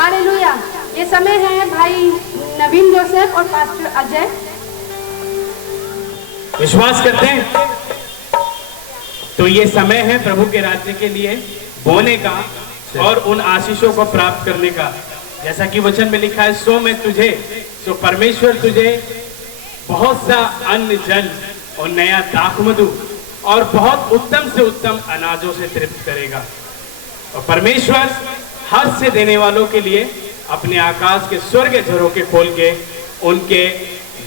Hallelujah. ये समय है भाई नवीन जोसेफ और पास्टर अजय। विश्वास करते हैं तो ये समय है प्रभु के राज्य के लिए बोने का और उन आशीषों को प्राप्त करने का। जैसा कि वचन में लिखा है, सो मैं तुझे, सो परमेश्वर तुझे बहुत सा अन्न जल और नया दाखमधु और बहुत उत्तम से उत्तम अनाजों से तृप्त करेगा। और परमेश्वर हर्ष से देने वालों के लिए अपने आकाश के स्वर्ग झरोखे खोल के उनके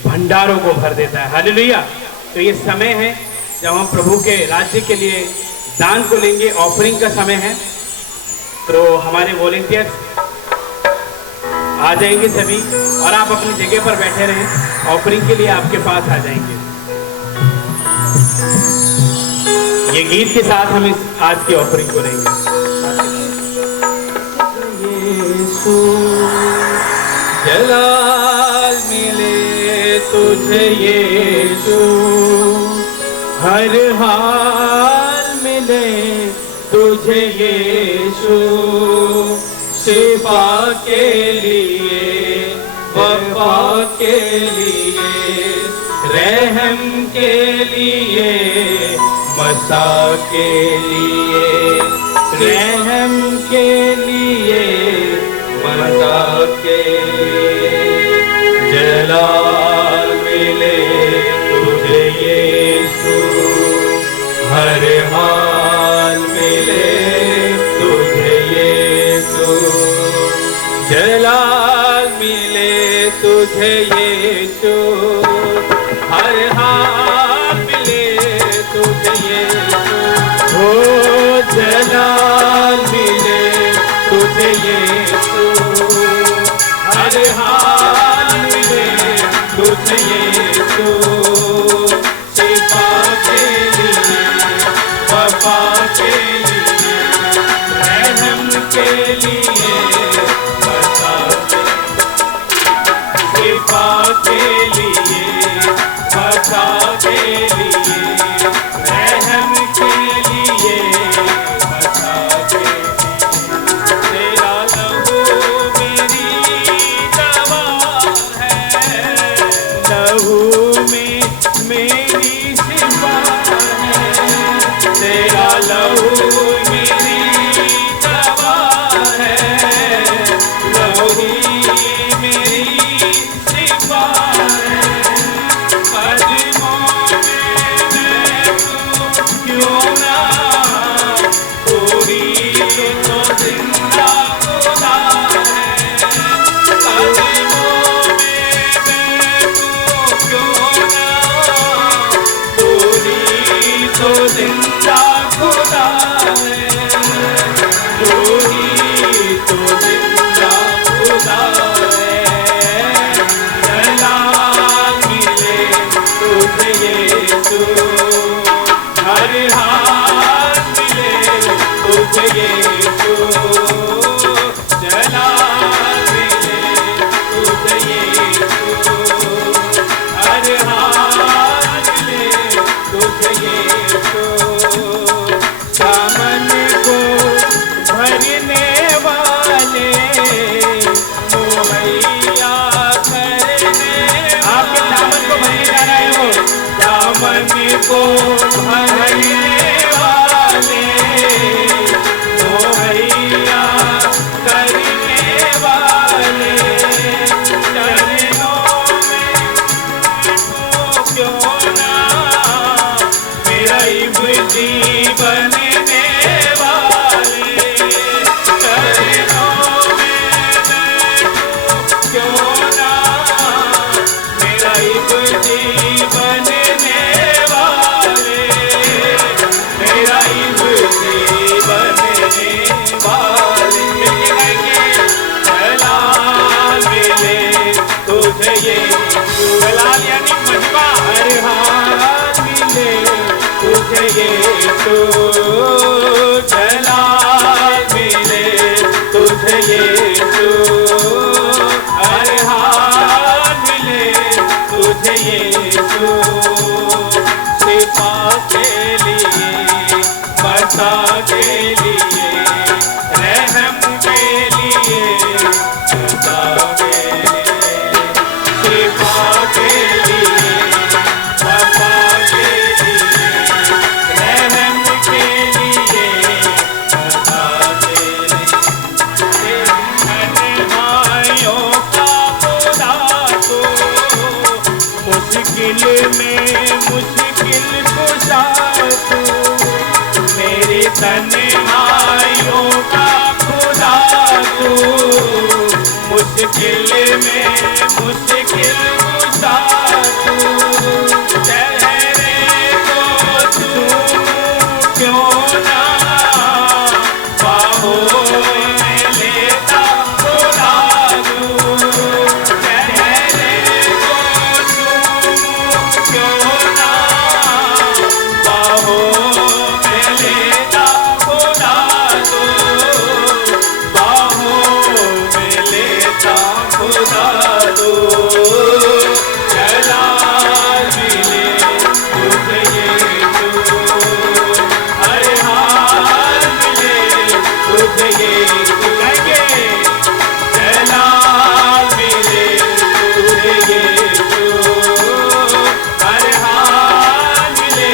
भंडारों को भर देता है। हालेलुया। तो ये समय है जब हम प्रभु के राज्य के लिए दान को लेंगे, ऑफरिंग का समय है। तो हमारे वॉलेंटियर्स आ जाएंगे सभी, और आप अपनी जगह पर बैठे रहें, ऑफरिंग के लिए आपके पास आ जाएंगे। ये गीत के साथ हम इस आज की ऑफरिंग को लेंगे। यीशु जलाल मिले तुझे यीशु, हर हाल मिले तुझे यीशु, सेवा के लिए, वफा के लिए, रहम के लिए, मसा के लिए, रहम के लिए, मसा के लिए। जलाल मिले तुझे यीशु, हर हाल मिले तुझे यीशु, जलाल मिले तुझे यीशु, हर हाल मिले तुझे यीशु, हो जलाल मिले तुझे यीशु, हर हाल मिले तुझे यीशु, शिफा के लिए, वफा के लिए, रहम के लिए, बता शिफा के लिए, वफा के लिए, रहम के लिए, बता के तेरा लहू मेरी दवा है, लहू में मेरी शिफा है, तेरा लहू मेरी दवा है, लहू मेरी शिफा है। कदमों में मैं तू क्यों ना, तू ही तो जिंदा खुदा है। कदमों में मैं तू क्यों ना, तू ही तो जिंदा खुदा है, तू ही तो जिंदा खुदा है। जलाल मिले तुझे यीशु, हर हाल मिले तुझे यीशु, जलाल मिले तुझे यीशु, हर हाल मिले तुझे यीशु। सामन को भरने वाले, मुहैया करने, आपके दामन को भरने जा रहा है वो, दामन को भरने वाले, मुहैया करने वाले, चरणों में तो क्यों ना, मेरा इब्दी बनने वाले, चरणों में तो क्यों ना, मेरा इब्दी बनने वाले, मेरा इब्दी बनने वाले। जलाल मिले तुझे यीशु, जलाल यानी महिमा, हर हाल मिले तुझे यीशु, जलाल मिले तुझे यीशु, हर हाल मिले तुझे यीशु, शिफा के लिए, बचा के लिए, रहम के लिए, तन्हाइयों का खुदा तू, मुश्किल में मुश्किल कुशा तू, चेहरे को तू क्यों ना बाहों में लेता खुदा तू, चेहरे को तू क्यों ना बाहों में लेता खुदा तू, बाहों में लेता खुदा तू, जलाल मिले तुझे यीशु, हर हाल मिले तुझे यीशु, गाएंगे जलाल मिले तुझे यीशु, हर हाल मिले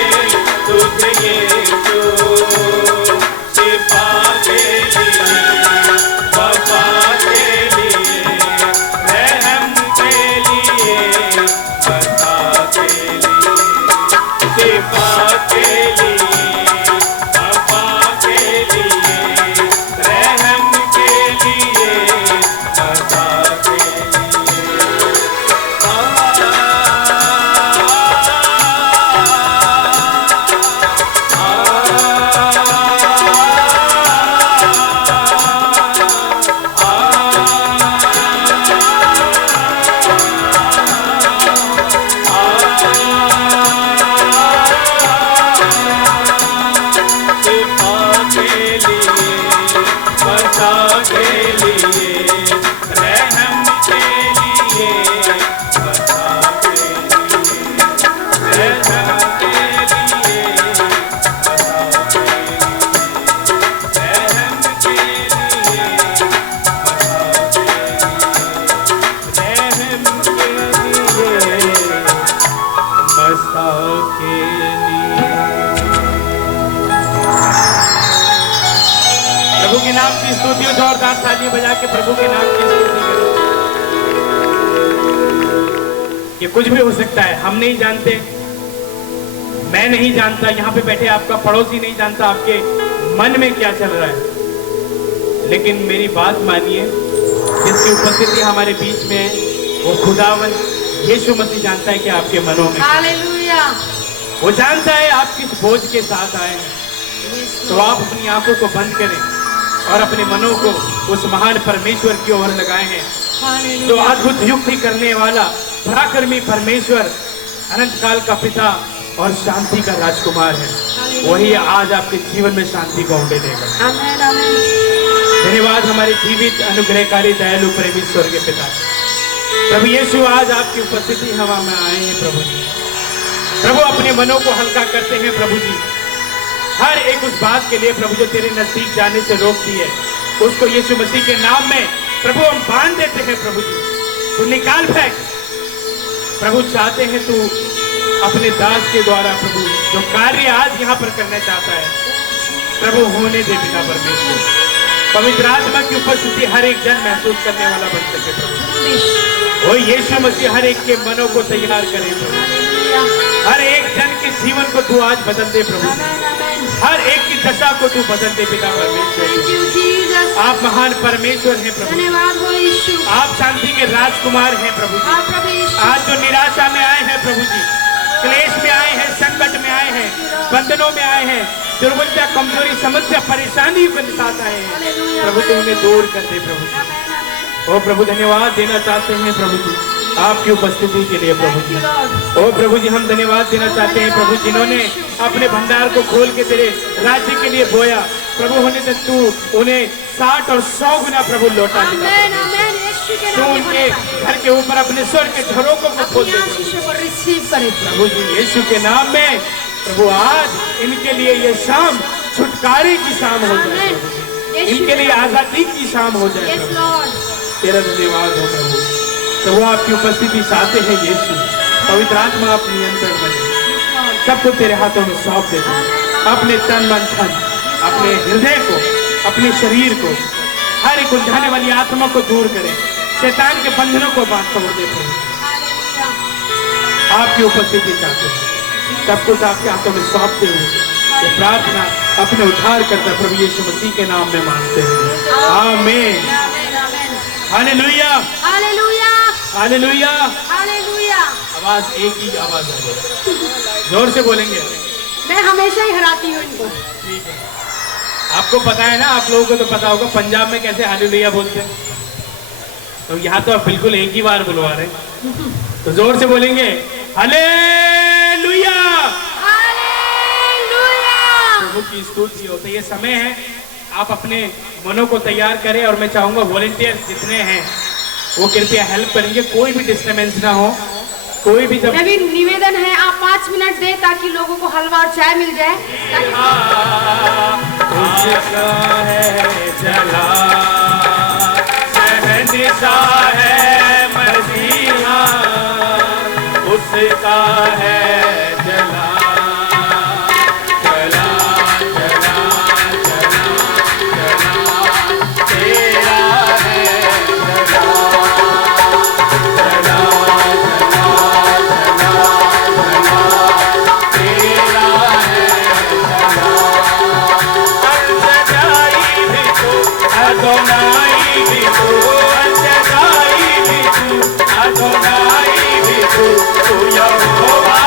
तुझे यीशु, शिफा के लिए वफा के लिए रहम के लिए बता के लिए, शिफा के लिए वफा के लिए रहम के लिए बता के शिफा के लिए बता के लिए रहम के लिए बता के लिए, रहम के लिए बता के लिए, रहम के लिए बता के लिए, रहम के लिए बता के लिए। प्रभु के नाम की स्तुति हो, जोरदार ताली बजा के प्रभु के नाम की स्तुति करो। ये कुछ भी हो सकता है, हम नहीं जानते, मैं नहीं जानता, यहाँ पे बैठे आपका पड़ोसी नहीं जानता आपके मन में क्या चल रहा है, लेकिन मेरी बात मानिए, जिसकी उपस्थिति हमारे बीच में है वो खुदावन यीशु मसीह जानता है कि आपके मनों में, हालेलुया। वो जानता है आप किस बोझ के साथ आए हैं। तो आप अपनी आंखों को बंद करें और अपने मनों को उस महान परमेश्वर की ओर लगाए हैं, जो अद्भुत युक्ति करने वाला पराक्रमी परमेश्वर, अनंत काल का पिता और शांति का राजकुमार है। वही आज आपके जीवन में शांति को उंडे देगा। आमेन, आमेन। धन्यवाद हमारे जीवित अनुग्रहकारी दयालु प्रेमी स्वर्गीय पिता। प्रभु यीशु आज आपकी उपस्थिति हवा में आए हैं प्रभु जी। प्रभु अपने मनों को हल्का करते हैं प्रभु जी, हर एक उस बात के लिए प्रभु जो तेरे नजदीक जाने से रोकती है, उसको यीशु मसीह के नाम में प्रभु हम बांध देते हैं प्रभु जी। तू निकाल फेंक प्रभु, चाहते हैं तू अपने दास के द्वारा प्रभु जो कार्य आज यहाँ पर करना चाहता है प्रभु होने दे पिता परमेश्वर। पवित्र आत्मा की उपस्थिति हर एक जन महसूस करने वाला बन सके प्रभु। वो यीशु मसीह हर एक के मनों को तैयार करे प्रभु, हर एक जन के जीवन को तू आज बदल दे प्रभु, हर एक की दशा को तू बदल दे पिता परमेश्वर। आप महान परमेश्वर हैं प्रभु, धन्यवाद हो यीशु। आप शांति के राजकुमार हैं प्रभु जी। आज जो निराशा में आए हैं प्रभु जी, क्लेश में आए हैं, संकट में आए हैं, बंधनों में आए हैं, दुर्बलता, कमजोरी, समस्या, परेशानी के साथ आए हैं प्रभु, तू उन्हें दूर कर दे प्रभु जी। ओ प्रभु धन्यवाद देना चाहते हैं प्रभु जी आपकी उपस्थिति के लिए प्रभु जी। ओ प्रभु जी हम धन्यवाद देना चाहते हैं प्रभु, जिन्होंने अपने भंडार को खोल के तेरे राज्य के लिए बोया प्रभु, होने से तू उन्हें 60 और 100 गुना प्रभु लौटा देगा। तू उनके घर के ऊपर अपने स्वर्ग के झरोकों को खोल दे प्रभु जी यीशु के नाम में। प्रभु आज इनके लिए ये शाम छुटकारे की शाम हो जाए, इनके लिए आजादी की शाम हो जाए। तेरा धन्यवाद हो प्रभु। प्रभु आपकी उपस्थिति चाहते हैं यीशु, पवित्र आत्मा आप नियंत्रण बने, सबको तेरे हाथों में सौंप देते हैं, अपने तन मन धन, अपने हृदय को, अपने शरीर को, हर एक उलझाने वाली आत्मा को दूर करें, शैतान के बंधनों को बांध तोड़ दे प्रभु। आपकी उपस्थिति चाहते हैं, सब कुछ आपके हाथों में सौंपते हुए ये प्रार्थना अपने उद्धार करता प्रभु यीशु मसीह के नाम में मांगते हैं, आमीन। Hallelujah, hallelujah, hallelujah. हालेलुया। आवाज एक ही आवाज है, जोर से बोलेंगे। मैं हमेशा ही हराती हूँ इनको। ठीक है, आपको पता है ना, आप लोगों को तो पता होगा पंजाब में कैसे हालेलुया बोलते हैं, तो यहाँ तो आप बिल्कुल एक ही बार बुलवा रहे हैं, तो जोर से बोलेंगे हालेलुया, हालेलुया। प्रभु की स्तुति हो। तो ये समय है, आप अपने मनों को तैयार करें, और मैं चाहूंगा वॉलेंटियर जितने हैं वो कृपया हेल्प करेंगे, कोई भी डिस्टर्बेंस ना हो, कोई भी। जब नवीन निवेदन है, आप 5 मिनट दें ताकि लोगों को हलवा और चाय मिल जाए। उसका है चला शहंशाह है मसीहा, उसका है चला चला चला चला चला, तेरा है चला चला अदोनाई भी तू, अदोनाई भी तू, अदोनाई भी तू, तू यहोवा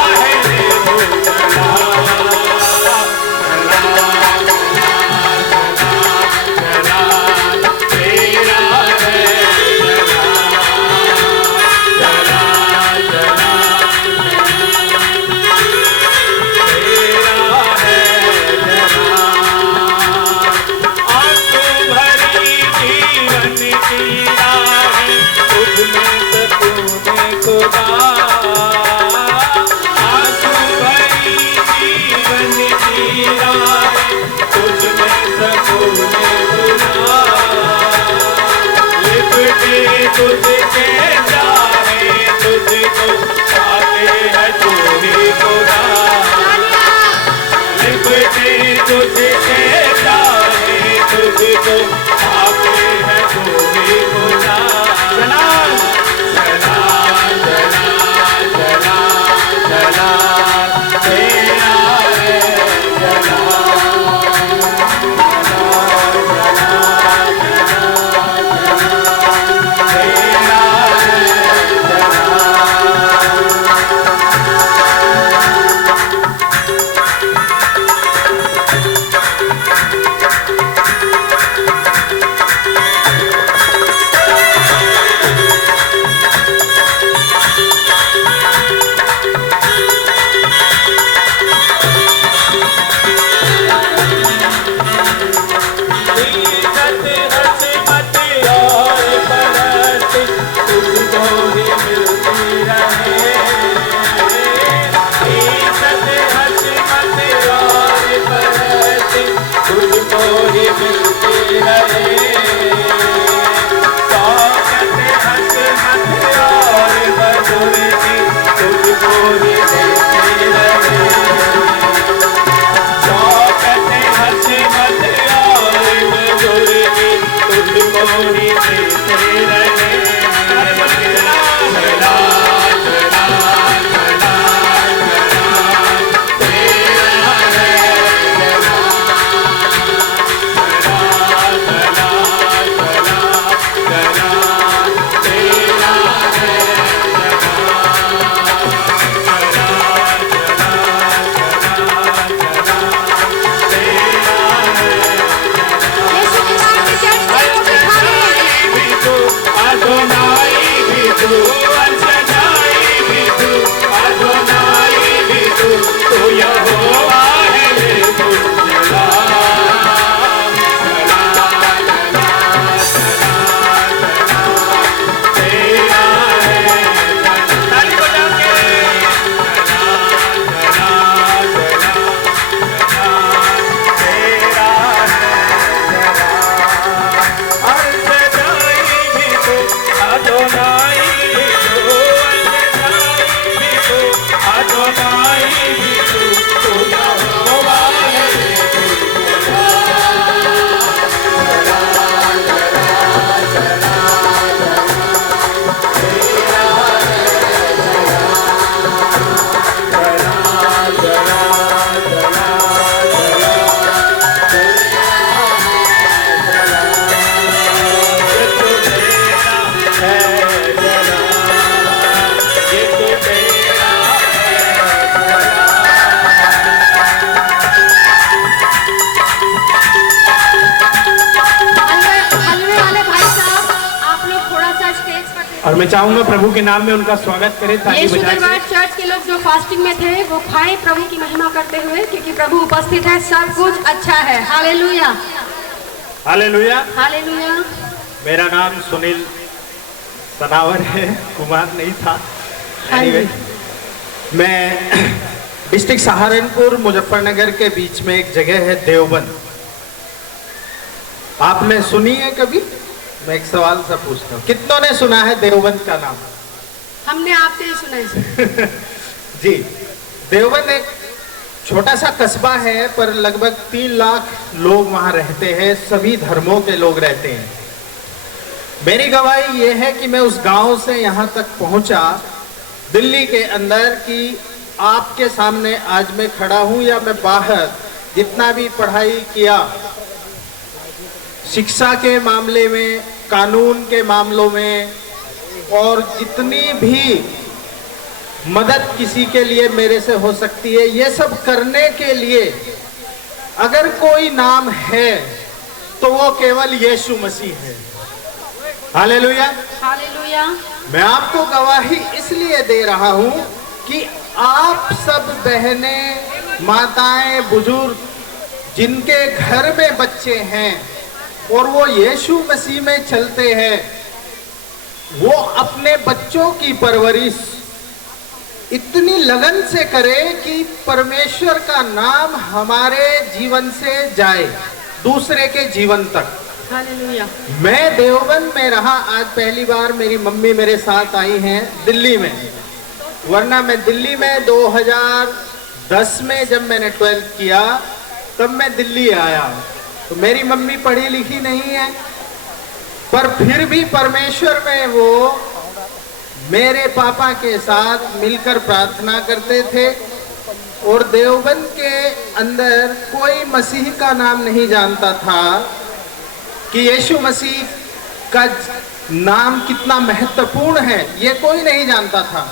और मैं चाहूंगा प्रभु के नाम में उनका स्वागत करें ताली ये बजा शुक्रवार के। चर्च के लोग जो फास्टिंग में थे वो खाएं प्रभु की महिमा करते हुए, क्योंकि प्रभु उपस्थित है, सब कुछ अच्छा है। Hallelujah hallelujah. हालेलुया। मेरा नाम सुनील सनावर है, कुमार नहीं था। Anyway, मैं डिस्ट्रिक्ट सहारनपुर मुजफ्फरनगर के बीच में एक जगह है देवबंद, आपने सुनी है कभी? मैं एक सवाल सा पूछता हूँ, कितनों ने सुना है देवबंद का नाम? हमने आपसे ही सुना है। जी, देवबंद एक छोटा सा कस्बा है, पर लगभग 3 लाख लोग वहाँ रहते हैं, सभी धर्मों के लोग रहते हैं। मेरी गवाही ये है कि मैं उस गांव से यहाँ तक पहुँचा दिल्ली के अंदर कि आपके सामने आज मैं खड़ा हूँ, या मैं बाहर जितना भी पढ़ाई किया शिक्षा के मामले में, कानून के मामलों में, और जितनी भी मदद किसी के लिए मेरे से हो सकती है, ये सब करने के लिए अगर कोई नाम है तो वो केवल यीशु मसीह है। Hallelujah hallelujah. मैं आपको गवाही इसलिए दे रहा हूं कि आप सब बहनें, माताएं, बुजुर्ग जिनके घर में बच्चे हैं और वो यीशु मसीह में चलते हैं, वो अपने बच्चों की परवरिश इतनी लगन से करें कि परमेश्वर का नाम हमारे जीवन से जाए दूसरे के जीवन तक। हालेलुया। मैं देवबंद में रहा, आज पहली बार मेरी मम्मी मेरे साथ आई हैं दिल्ली में, वरना मैं दिल्ली में 2010 में जब मैंने 12th किया तब मैं दिल्ली आया। तो मेरी मम्मी पढ़ी लिखी नहीं है, पर फिर भी परमेश्वर में वो मेरे पापा के साथ मिलकर प्रार्थना करते थे, और देवबंद के अंदर कोई मसीह का नाम नहीं जानता था कि यीशु मसीह का नाम कितना महत्वपूर्ण है, ये कोई नहीं जानता था।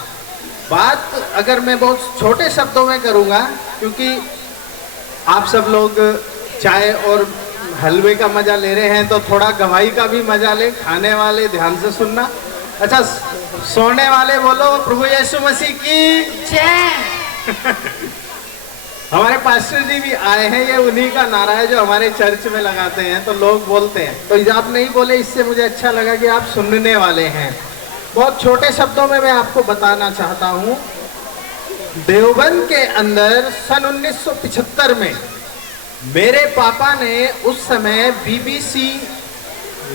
बात अगर मैं बहुत छोटे शब्दों में करूँगा, क्योंकि आप सब लोग चाय और हलवे का मजा ले रहे हैं, तो थोड़ा गवाही का भी मजा ले। खाने वाले ध्यान से सुनना। अच्छा, सोने वाले बोलो प्रभु यीशु मसीह की जय। हमारे पास्टर जी भी आए हैं, ये उन्हीं का नारा है जो हमारे चर्च में लगाते हैं, तो लोग बोलते हैं। तो आप नहीं बोले, इससे मुझे अच्छा लगा कि आप सुनने वाले हैं। बहुत छोटे शब्दों में मैं आपको बताना चाहता हूँ, देवबंद के अंदर सन 1975 में मेरे पापा ने, उस समय BBC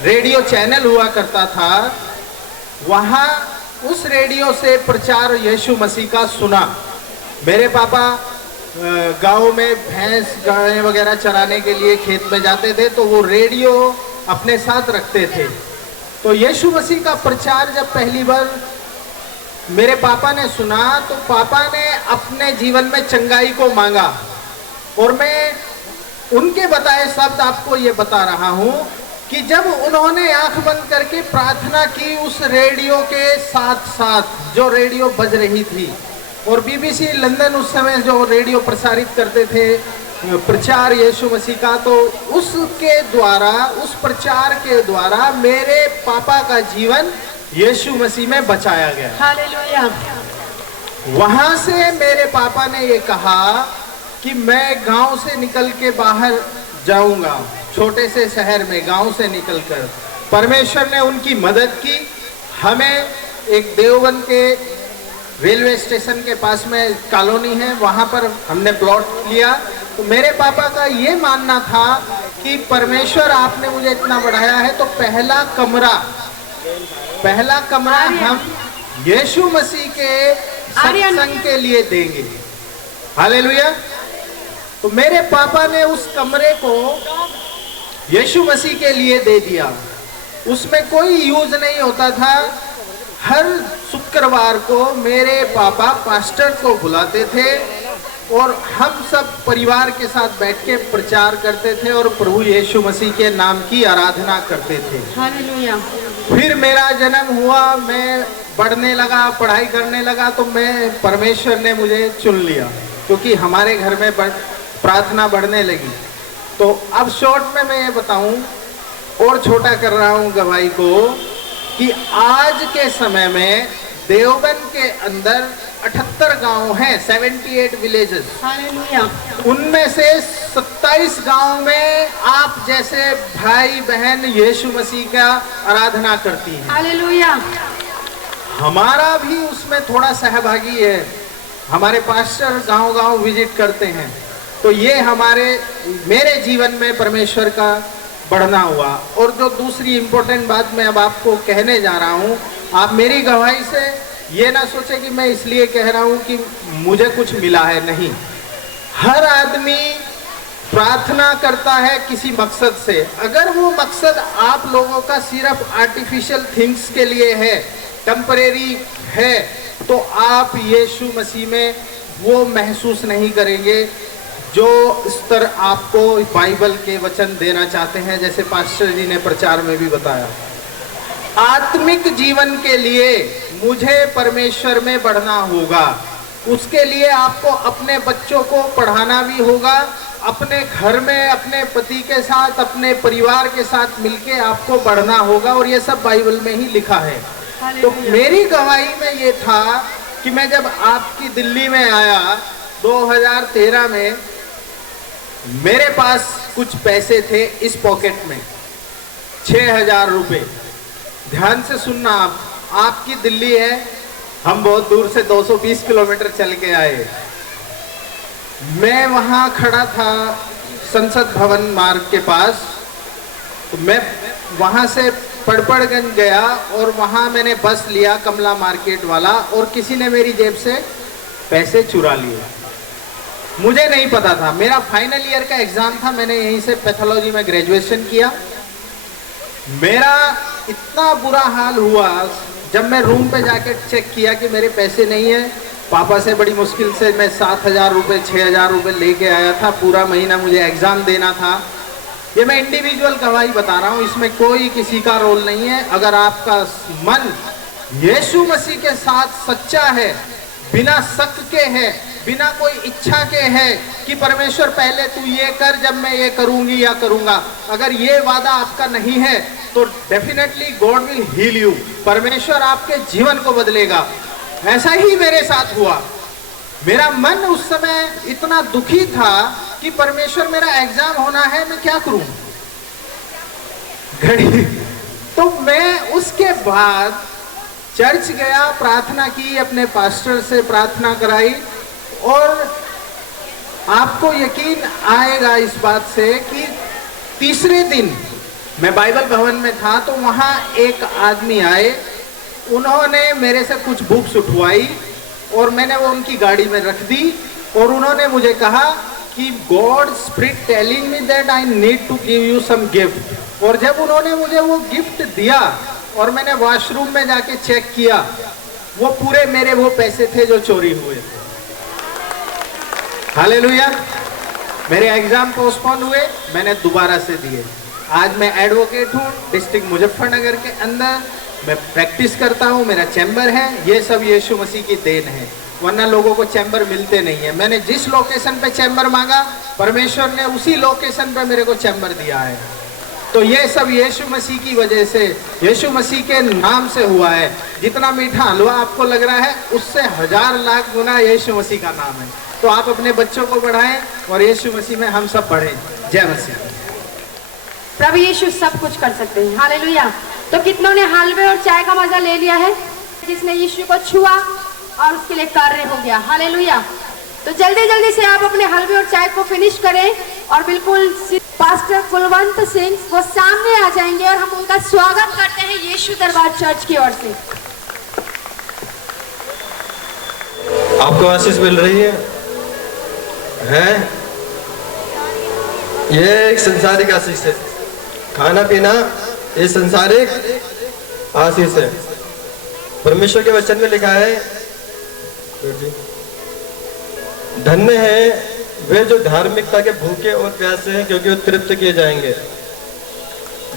रेडियो चैनल हुआ करता था, वहाँ उस रेडियो से प्रचार यीशु मसीह का सुना। मेरे पापा गांव में भैंस गाय वगैरह चराने के लिए खेत में जाते थे, तो वो रेडियो अपने साथ रखते थे। तो यीशु मसीह का प्रचार जब पहली बार मेरे पापा ने सुना, तो पापा ने अपने जीवन में चंगाई को मांगा, और मैं उनके बताए शब्द आपको ये बता रहा हूँ कि जब उन्होंने आंख बंद करके प्रार्थना की उस रेडियो के साथ साथ जो रेडियो बज रही थी, और BBC लंदन उस समय जो रेडियो प्रसारित करते थे प्रचार यीशु मसीह का, तो उसके द्वारा, उस प्रचार के द्वारा मेरे पापा का जीवन यीशु मसीह में बचाया गया। हालेलुया। वहां से मेरे पापा ने ये कहा कि मैं गांव से निकल के बाहर जाऊंगा, छोटे से शहर में गांव से निकलकर। परमेश्वर ने उनकी मदद की। हमें एक देवबंद के रेलवे स्टेशन के पास में कॉलोनी है, वहां पर हमने प्लॉट लिया। तो मेरे पापा का ये मानना था कि परमेश्वर आपने मुझे इतना बढ़ाया है, तो पहला कमरा हम यीशु मसीह के सत्संग के लिए देंगे। हालेलुया। तो मेरे पापा ने उस कमरे को यीशु मसीह के लिए दे दिया। उसमें कोई यूज नहीं होता था। हर शुक्रवार को मेरे पापा पास्टर को बुलाते थे, और हम सब परिवार के साथ बैठ के प्रचार करते थे और प्रभु यीशु मसीह के नाम की आराधना करते थे। हालेलुया। फिर मेरा जन्म हुआ, मैं पढ़ने लगा, पढ़ाई करने लगा, तो मैं परमेश्वर ने मुझे चुन लिया, क्योंकि हमारे घर में प्रार्थना बढ़ने लगी। तो अब शॉर्ट में मैं ये बताऊं, और छोटा कर रहा हूं गवाही को, कि आज के समय में देवबंद के अंदर 78 गांव हैं, 78 विलेजेस। हालेलुया। उनमें से 27 गांव में आप जैसे भाई बहन यीशु मसीह का आराधना करती हैं। हालेलुया। हमारा भी उसमें थोड़ा सहभागी है। हमारे पास्टर गांव-गांव विजिट करते हैं। तो ये मेरे जीवन में परमेश्वर का बढ़ना हुआ। और जो दूसरी इंपॉर्टेंट बात मैं अब आपको कहने जा रहा हूँ, आप मेरी गवाही से ये ना सोचे कि मैं इसलिए कह रहा हूँ कि मुझे कुछ मिला है, नहीं। हर आदमी प्रार्थना करता है किसी मकसद से। अगर वो मकसद आप लोगों का सिर्फ आर्टिफिशियल थिंग्स के लिए है, टेम्परेरी है, तो आप यीशु मसीह में वो महसूस नहीं करेंगे जो स्तर आपको बाइबल के वचन देना चाहते हैं, जैसे पास्टर जी ने प्रचार में भी बताया। आत्मिक जीवन के लिए मुझे परमेश्वर में बढ़ना होगा। उसके लिए आपको अपने बच्चों को पढ़ाना भी होगा, अपने घर में अपने पति के साथ, अपने परिवार के साथ मिलके आपको बढ़ना होगा। और ये सब बाइबल में ही लिखा है। तो मेरी गवाही में ये था कि मैं जब आपकी दिल्ली में आया 2013 में, मेरे पास कुछ पैसे थे इस पॉकेट में, 6000 रुपये। ध्यान से सुनना, आपकी दिल्ली है, हम बहुत दूर से 220 किलोमीटर चल के आए। मैं वहाँ खड़ा था संसद भवन मार्ग के पास। तो मैं वहाँ से पड़पड़गंज गया और वहाँ मैंने बस लिया कमला मार्केट वाला, और किसी ने मेरी जेब से पैसे चुरा लिए। मुझे नहीं पता था, मेरा फाइनल ईयर का एग्जाम था, मैंने यहीं से पैथोलॉजी में ग्रेजुएशन किया। मेरा इतना बुरा हाल हुआ, जब मैं रूम पे जाके चेक किया कि मेरे पैसे नहीं है। पापा से बड़ी मुश्किल से मैं 7000 रुपये 6000 रुपये लेके आया था। पूरा महीना मुझे एग्जाम देना था। ये मैं इंडिविजुअल गवाही बता रहा हूँ, इसमें कोई किसी का रोल नहीं है। अगर आपका मन यीशु मसीह के साथ सच्चा है, बिना शक के है, बिना कोई इच्छा के है कि परमेश्वर पहले तू ये कर, जब मैं ये करूंगी या करूंगा, अगर ये वादा आपका नहीं है तो definitely God will heal you. परमेश्वर आपके जीवन को बदलेगा। ऐसा ही मेरे साथ हुआ। मेरा मन उस समय इतना दुखी था कि परमेश्वर, मेरा एग्जाम होना है, मैं क्या करूं घड़ी। तो मैं उसके बाद चर्च गया, प्रार्थना की, अपने पास्टर से प्रार्थना कराई। और आपको यकीन आएगा इस बात से कि तीसरे दिन मैं बाइबल भवन में था, तो वहाँ एक आदमी आए। उन्होंने मेरे से कुछ बुक्स उठवाई और मैंने वो उनकी गाड़ी में रख दी। और उन्होंने मुझे कहा कि God spirit telling me that I need to give you some gift. और जब उन्होंने मुझे वो गिफ्ट दिया और मैंने वॉशरूम में जाके चेक किया, वो पूरे मेरे वो पैसे थे जो चोरी हुए थे। हालेलुया। मेरे एग्जाम पोस्टपोन हुए, मैंने दोबारा से दिए। आज मैं एडवोकेट हूँ डिस्ट्रिक्ट मुजफ्फरनगर के अंदर। मैं प्रैक्टिस करता हूँ, मेरा चैम्बर है। ये सब यीशु मसीह की देन है, वरना लोगों को चैम्बर मिलते नहीं है। मैंने जिस लोकेशन पे चैम्बर मांगा, परमेश्वर ने उसी लोकेशन पे मेरे को चैम्बर दिया है। तो ये सब यीशु मसीह की वजह से, यीशु मसीह के नाम से हुआ है। जितना मीठा हलवा आपको लग रहा है, उससे 1000 लाख गुना यीशु मसीह का नाम है। तो आप अपने बच्चों को बढ़ाएं और यीशु मसीह में हम सब बढ़ें। जय मसीह। प्रभु यीशु सब कुछ कर सकते हैं। हालेलुया। तो कितनों ने हलवे और चाय का मजा ले लिया है? जिसने यीशु को छुआ और उसके लिए कार्य हो गया। हालेलुया। तो जल्दी जल्दी से आप अपने हलवे और चाय को फिनिश करें और बिल्कुल पास्टर कुलवंत सिंह वो सामने आ जाएंगे और हम उनका स्वागत करते हैं यीशु दरबार चर्च की ओर से। आपको आशीष मिल रही है? ये एक संसारिक आशीष है। खाना पीना ये संसारिक आशीष है। परमेश्वर के वचन में लिखा है, धन्य है वे जो धार्मिकता के भूखे और प्यासे हैं, क्योंकि वो तृप्त किए जाएंगे।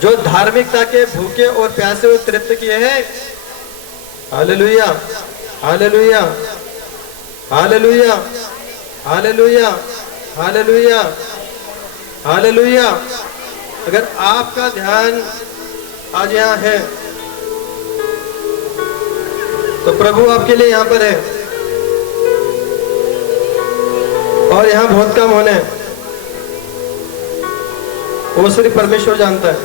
जो धार्मिकता के भूखे और प्यासे वो तृप्त किए हैं। Hallelujah, hallelujah, hallelujah, hallelujah, hallelujah, hallelujah. अगर आपका ध्यान आज यहाँ है तो प्रभु आपके लिए यहाँ पर है और यहाँ बहुत काम होने हैं, वो सिर्फ परमेश्वर जानता है।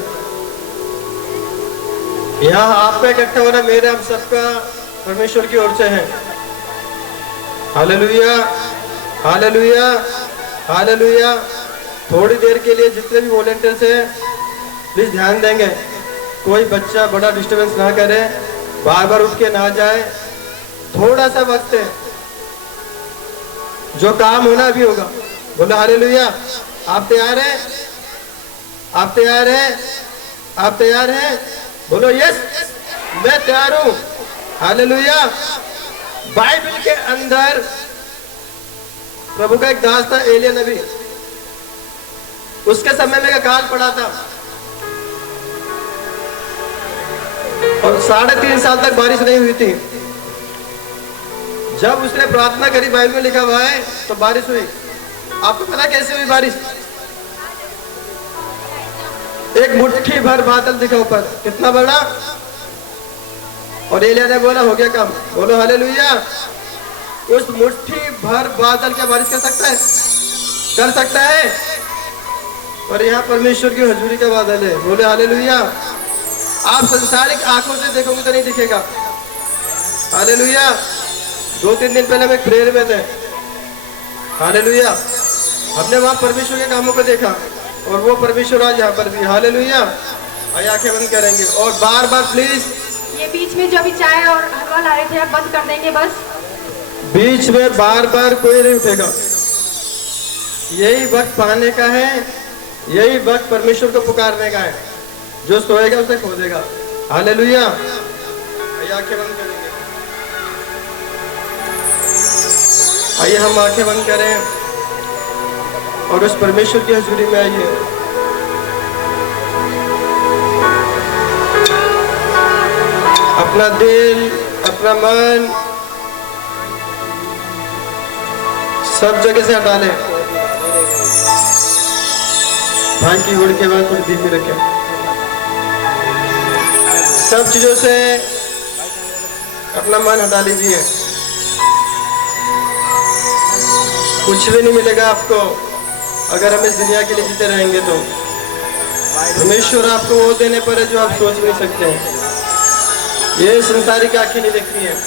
यहाँ आपका इकट्ठा होना मेरे हम सबका परमेश्वर की ओर से है। Hallelujah, hallelujah, hallelujah. थोड़ी देर के लिए जितने भी वॉलंटियर्स हैं प्लीज ध्यान देंगे, कोई बच्चा बड़ा डिस्टरबेंस ना करे, बार बार उठ के ना जाए। थोड़ा सा वक्त है, जो काम होना भी होगा। बोलो हालेलुया। आप तैयार हैं? आप तैयार हैं? आप तैयार हैं? बोलो यस, मैं तैयार हूं। हालेलुया। बाइबल के अंदर प्रभु का एक दास था, एलिया नबी। उसके समय में काल पड़ा था और 3.5 साल तक बारिश नहीं हुई थी। जब उसने प्रार्थना करी, बाइबल में लिखा हुआ है, तो बारिश हुई। आपको पता कैसे हुई बारिश? एक मुट्ठी भर बादल दिखा ऊपर, कितना बड़ा, और एलिया ने बोला हो गया काम। बोलो हालेलुया। उस मुट्ठी भर बादल क्या बारिश कर सकता है? कर सकता है। और यहाँ परमेश्वर की हजूरी का बादल है। बोले हालेलुया। आप संसारिक आंखों से देखोगे तो नहीं दिखेगा। हालेलुया। 2-3 दिन पहले हम एक प्रेयर में थे। हालेलुया। हमने वहां परमेश्वर के कामों को देखा और वो परमेश्वर आज यहाँ पर भी। हालेलुया। आइए आंखें बंद करेंगे और बार बार प्लीज, ये बीच में जो अभी चाय और हलवा ला रहे थे आप बंद कर देंगे बस। बीच में बार बार कोई नहीं उठेगा। यही वक्त पाने का है, यही वक्त परमेश्वर को पुकारने का है। जो सोएगा उसे खो देगा। हालेलुया। आइए आंखें बंद करेंगे। आइए हम आंखें बंद करें और उस परमेश्वर की हजूरी में आइए। अपना दिल, अपना मन सब जगह से हटा लें। भाई की गोड़ के बाद थोड़ी धीमी रखें। सब चीजों से अपना मन हटा लीजिए। कुछ भी नहीं मिलेगा आपको अगर हम इस दुनिया के लिए जीते रहेंगे तो। परमेश्वर आपको वो देने पर है जो आप सोच नहीं सकते हैं। ये संसारिक आंखें नहीं देखती हैं।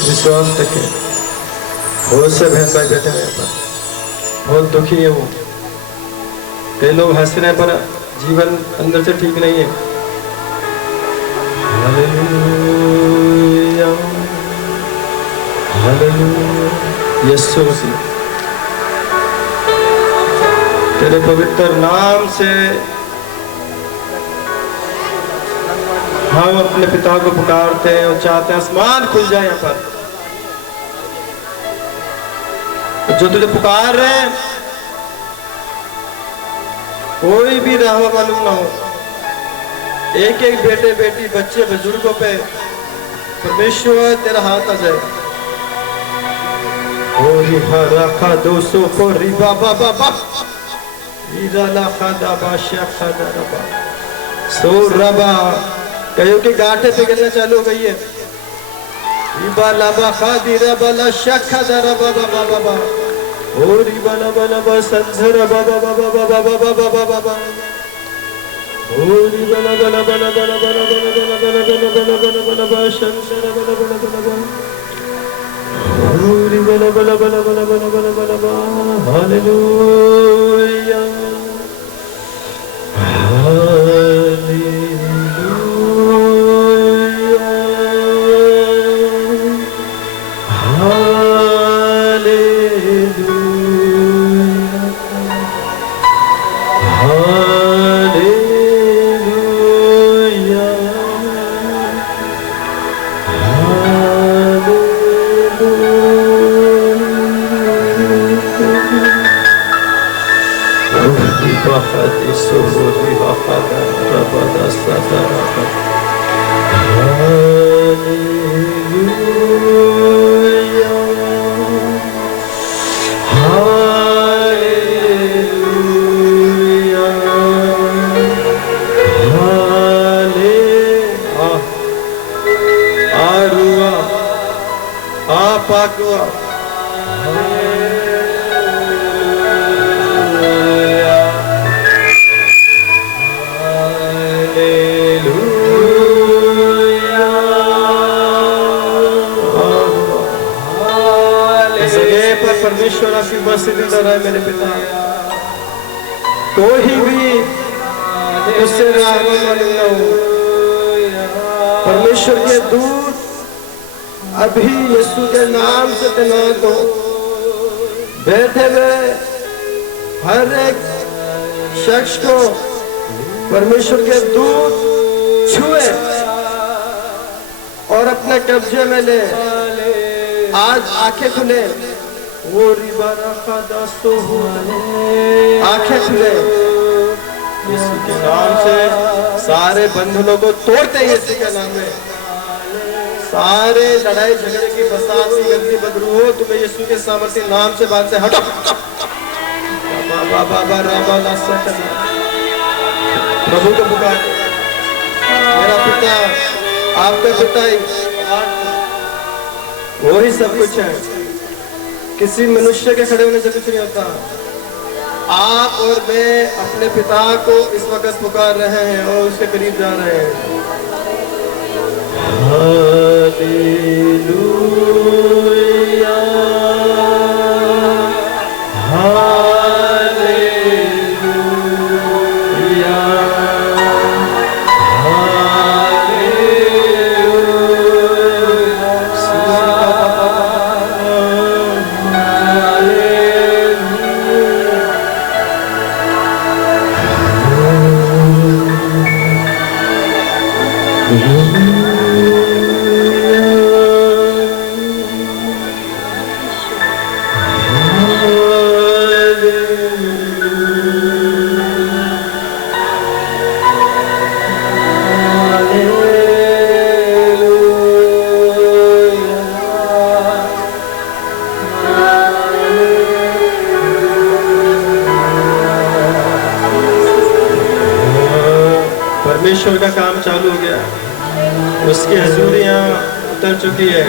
विश्वास रखें। बहुत से बहन भाई बैठे हैं पर बहुत दुखी है वो। कई लोग हंस रहे हैं पर जीवन अंदर से ठीक नहीं है। Hallelujah, hallelujah. यीशु मसीह तेरे पवित्र नाम से हम अपने पिता को पुकारते हैं और चाहते हैं आसमान खुल जाए यहाँ पर। जो तुझे पुकार रहे हैं कोई भी राह मालूम ना हो, एक एक बेटे बेटी बच्चे बुजुर्गों पे परमेश्वर तेरा हाथ आ जाए। रखा 200 को रिबा बाबा बा सो रबा। कईयों की गांठें पिघलना चालू हो गई है। हालेलुया, आप पाक हो। परमेश्वर आपकी उपस्थिति में रहे मेरे पिता, कोई भी उससे मालूम न हो। परमेश्वर के दूत अभी यीशु के नाम से तैनात हो, बैठे हुए हर एक शख्स को परमेश्वर के दूत छुए और अपने कब्जे में ले। आज आंखें खुले, आंखें खुले, यीशु के नाम से सारे बंधनों को तोड़ते हैं। यीशु के नाम में सारे लड़ाई झगड़े की फसाद की गंदी बदबू हो, तुम्हें यीशु के सामर्थ्य नाम से बात से हटो। प्रभु को पुकार, मेरा पिता आपका पिता ही, वही सब कुछ है। किसी मनुष्य के खड़े होने से कुछ नहीं होता। आप और मैं अपने पिता को इस वक्त पुकार रहे हैं और उसके करीब जा रहे हैं। हालेलुया, हालेलुया, परमेश्वर का काम चालू हो गया, उसकी हजूरी यहाँ उतर चुकी है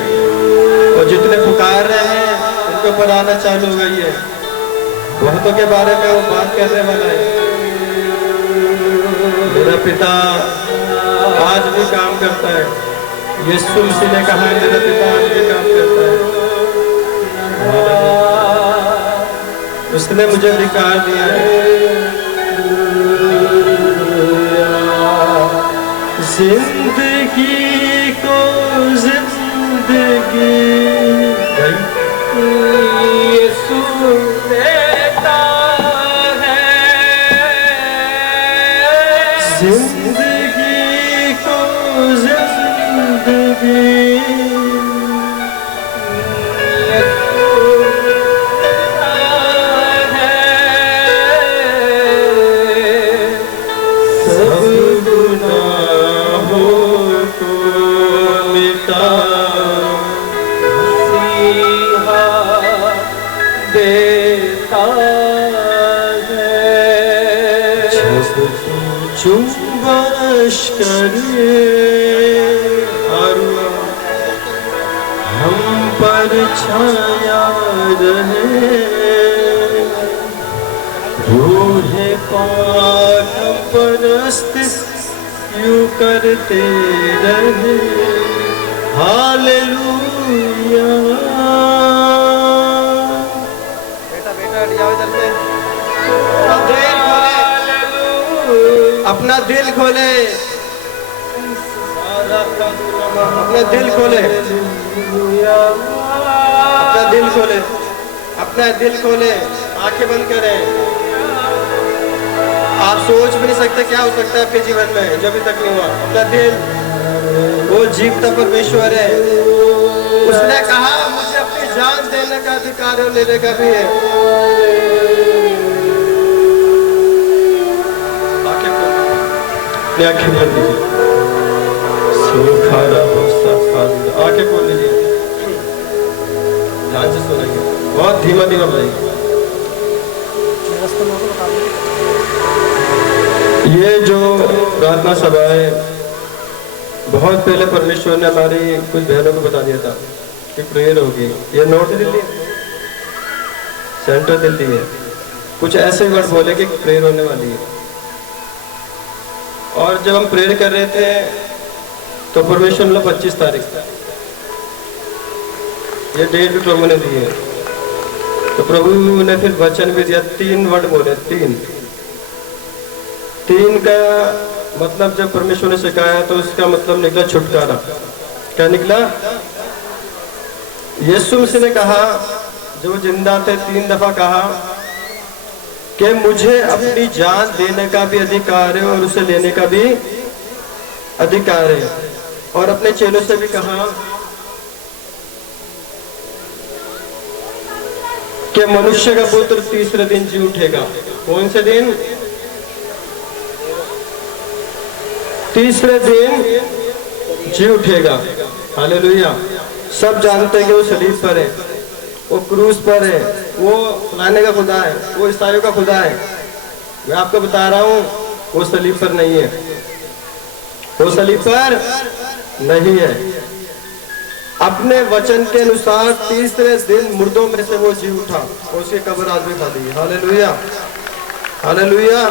और जितने पुकार रहे हैं उनके ऊपर आना चालू हो गई है। बहुतों के बारे में वो बात करने वाला है। मेरा पिता आज भी काम करता है। यीशु मसीह ने कहा है मेरा पिता आज भी काम करता है। उसने मुझे अधिकार दिया है। जिंदगी को जिंदगी यीशु देता है, जिंदगी को जिंदगी चुंबश करे हम पर छाया रहे, रूहे पाक परस्त यूं करते रहे। हालेलुया। बेटा बेटा जाओ इधर से, अपना दिल खोले, अपना दिल खोले, अपना दिल खोले, अपना दिल खोले, आंखें बंद करें। आप सोच भी नहीं सकते क्या हो सकता है आपके जीवन में जो अभी तक नहीं हुआ। अपना दिल, वो जीवता परमेश्वर है। उसने कहा मुझे अपनी जान देने का अधिकार है और लेने का भी है। आंखें बंद लीजिए, आंखें खोल लीजिए, ध्यान से सुनिए, बहुत धीमा धीमा बताइए। ये जो प्रार्थना सभा है, बहुत पहले परमेश्वर ने हमारी कुछ बहनों को बता दिया था की प्रेयर होगी। ये नॉर्थ दिल्ली, सेंट्रल दिल्ली है। कुछ ऐसे वर्ड बोले कि प्रेयर होने वाली है। और जब हम प्रेयर कर रहे थे तो परमेश्वर ने 25 तारीख ये डेट भी प्रभु ने दी है। तो प्रभु ने फिर वचन भी दिया, 3 वर्ड बोले, 3 का मतलब जब परमेश्वर ने सिखाया तो उसका मतलब निकला छुटकारा। क्या निकला? यीशु मसीह ने कहा, जो जिंदा थे, 3 दफा कहा कि मुझे अपनी जान देने का भी अधिकार है और उसे लेने का भी अधिकार है। और अपने चेलों से भी कहा कि मनुष्य का पुत्र तीसरे दिन जी उठेगा। कौन से दिन? तीसरे दिन जी उठेगा। हालेलुया। सब जानते हैं कि वो सलीब पर है, वो क्रूस पर है, वो फलाने का खुदा है, वो ईसाइयों का खुदा है। मैं आपको बता रहा हूं, वो सलीब पर नहीं है, वो सलीब पर नहीं है। अपने वचन के अनुसार तीसरे दिन मुर्दों में से वो जी उठा और उसकी कब्र आज भी खाली है। Hallelujah, hallelujah.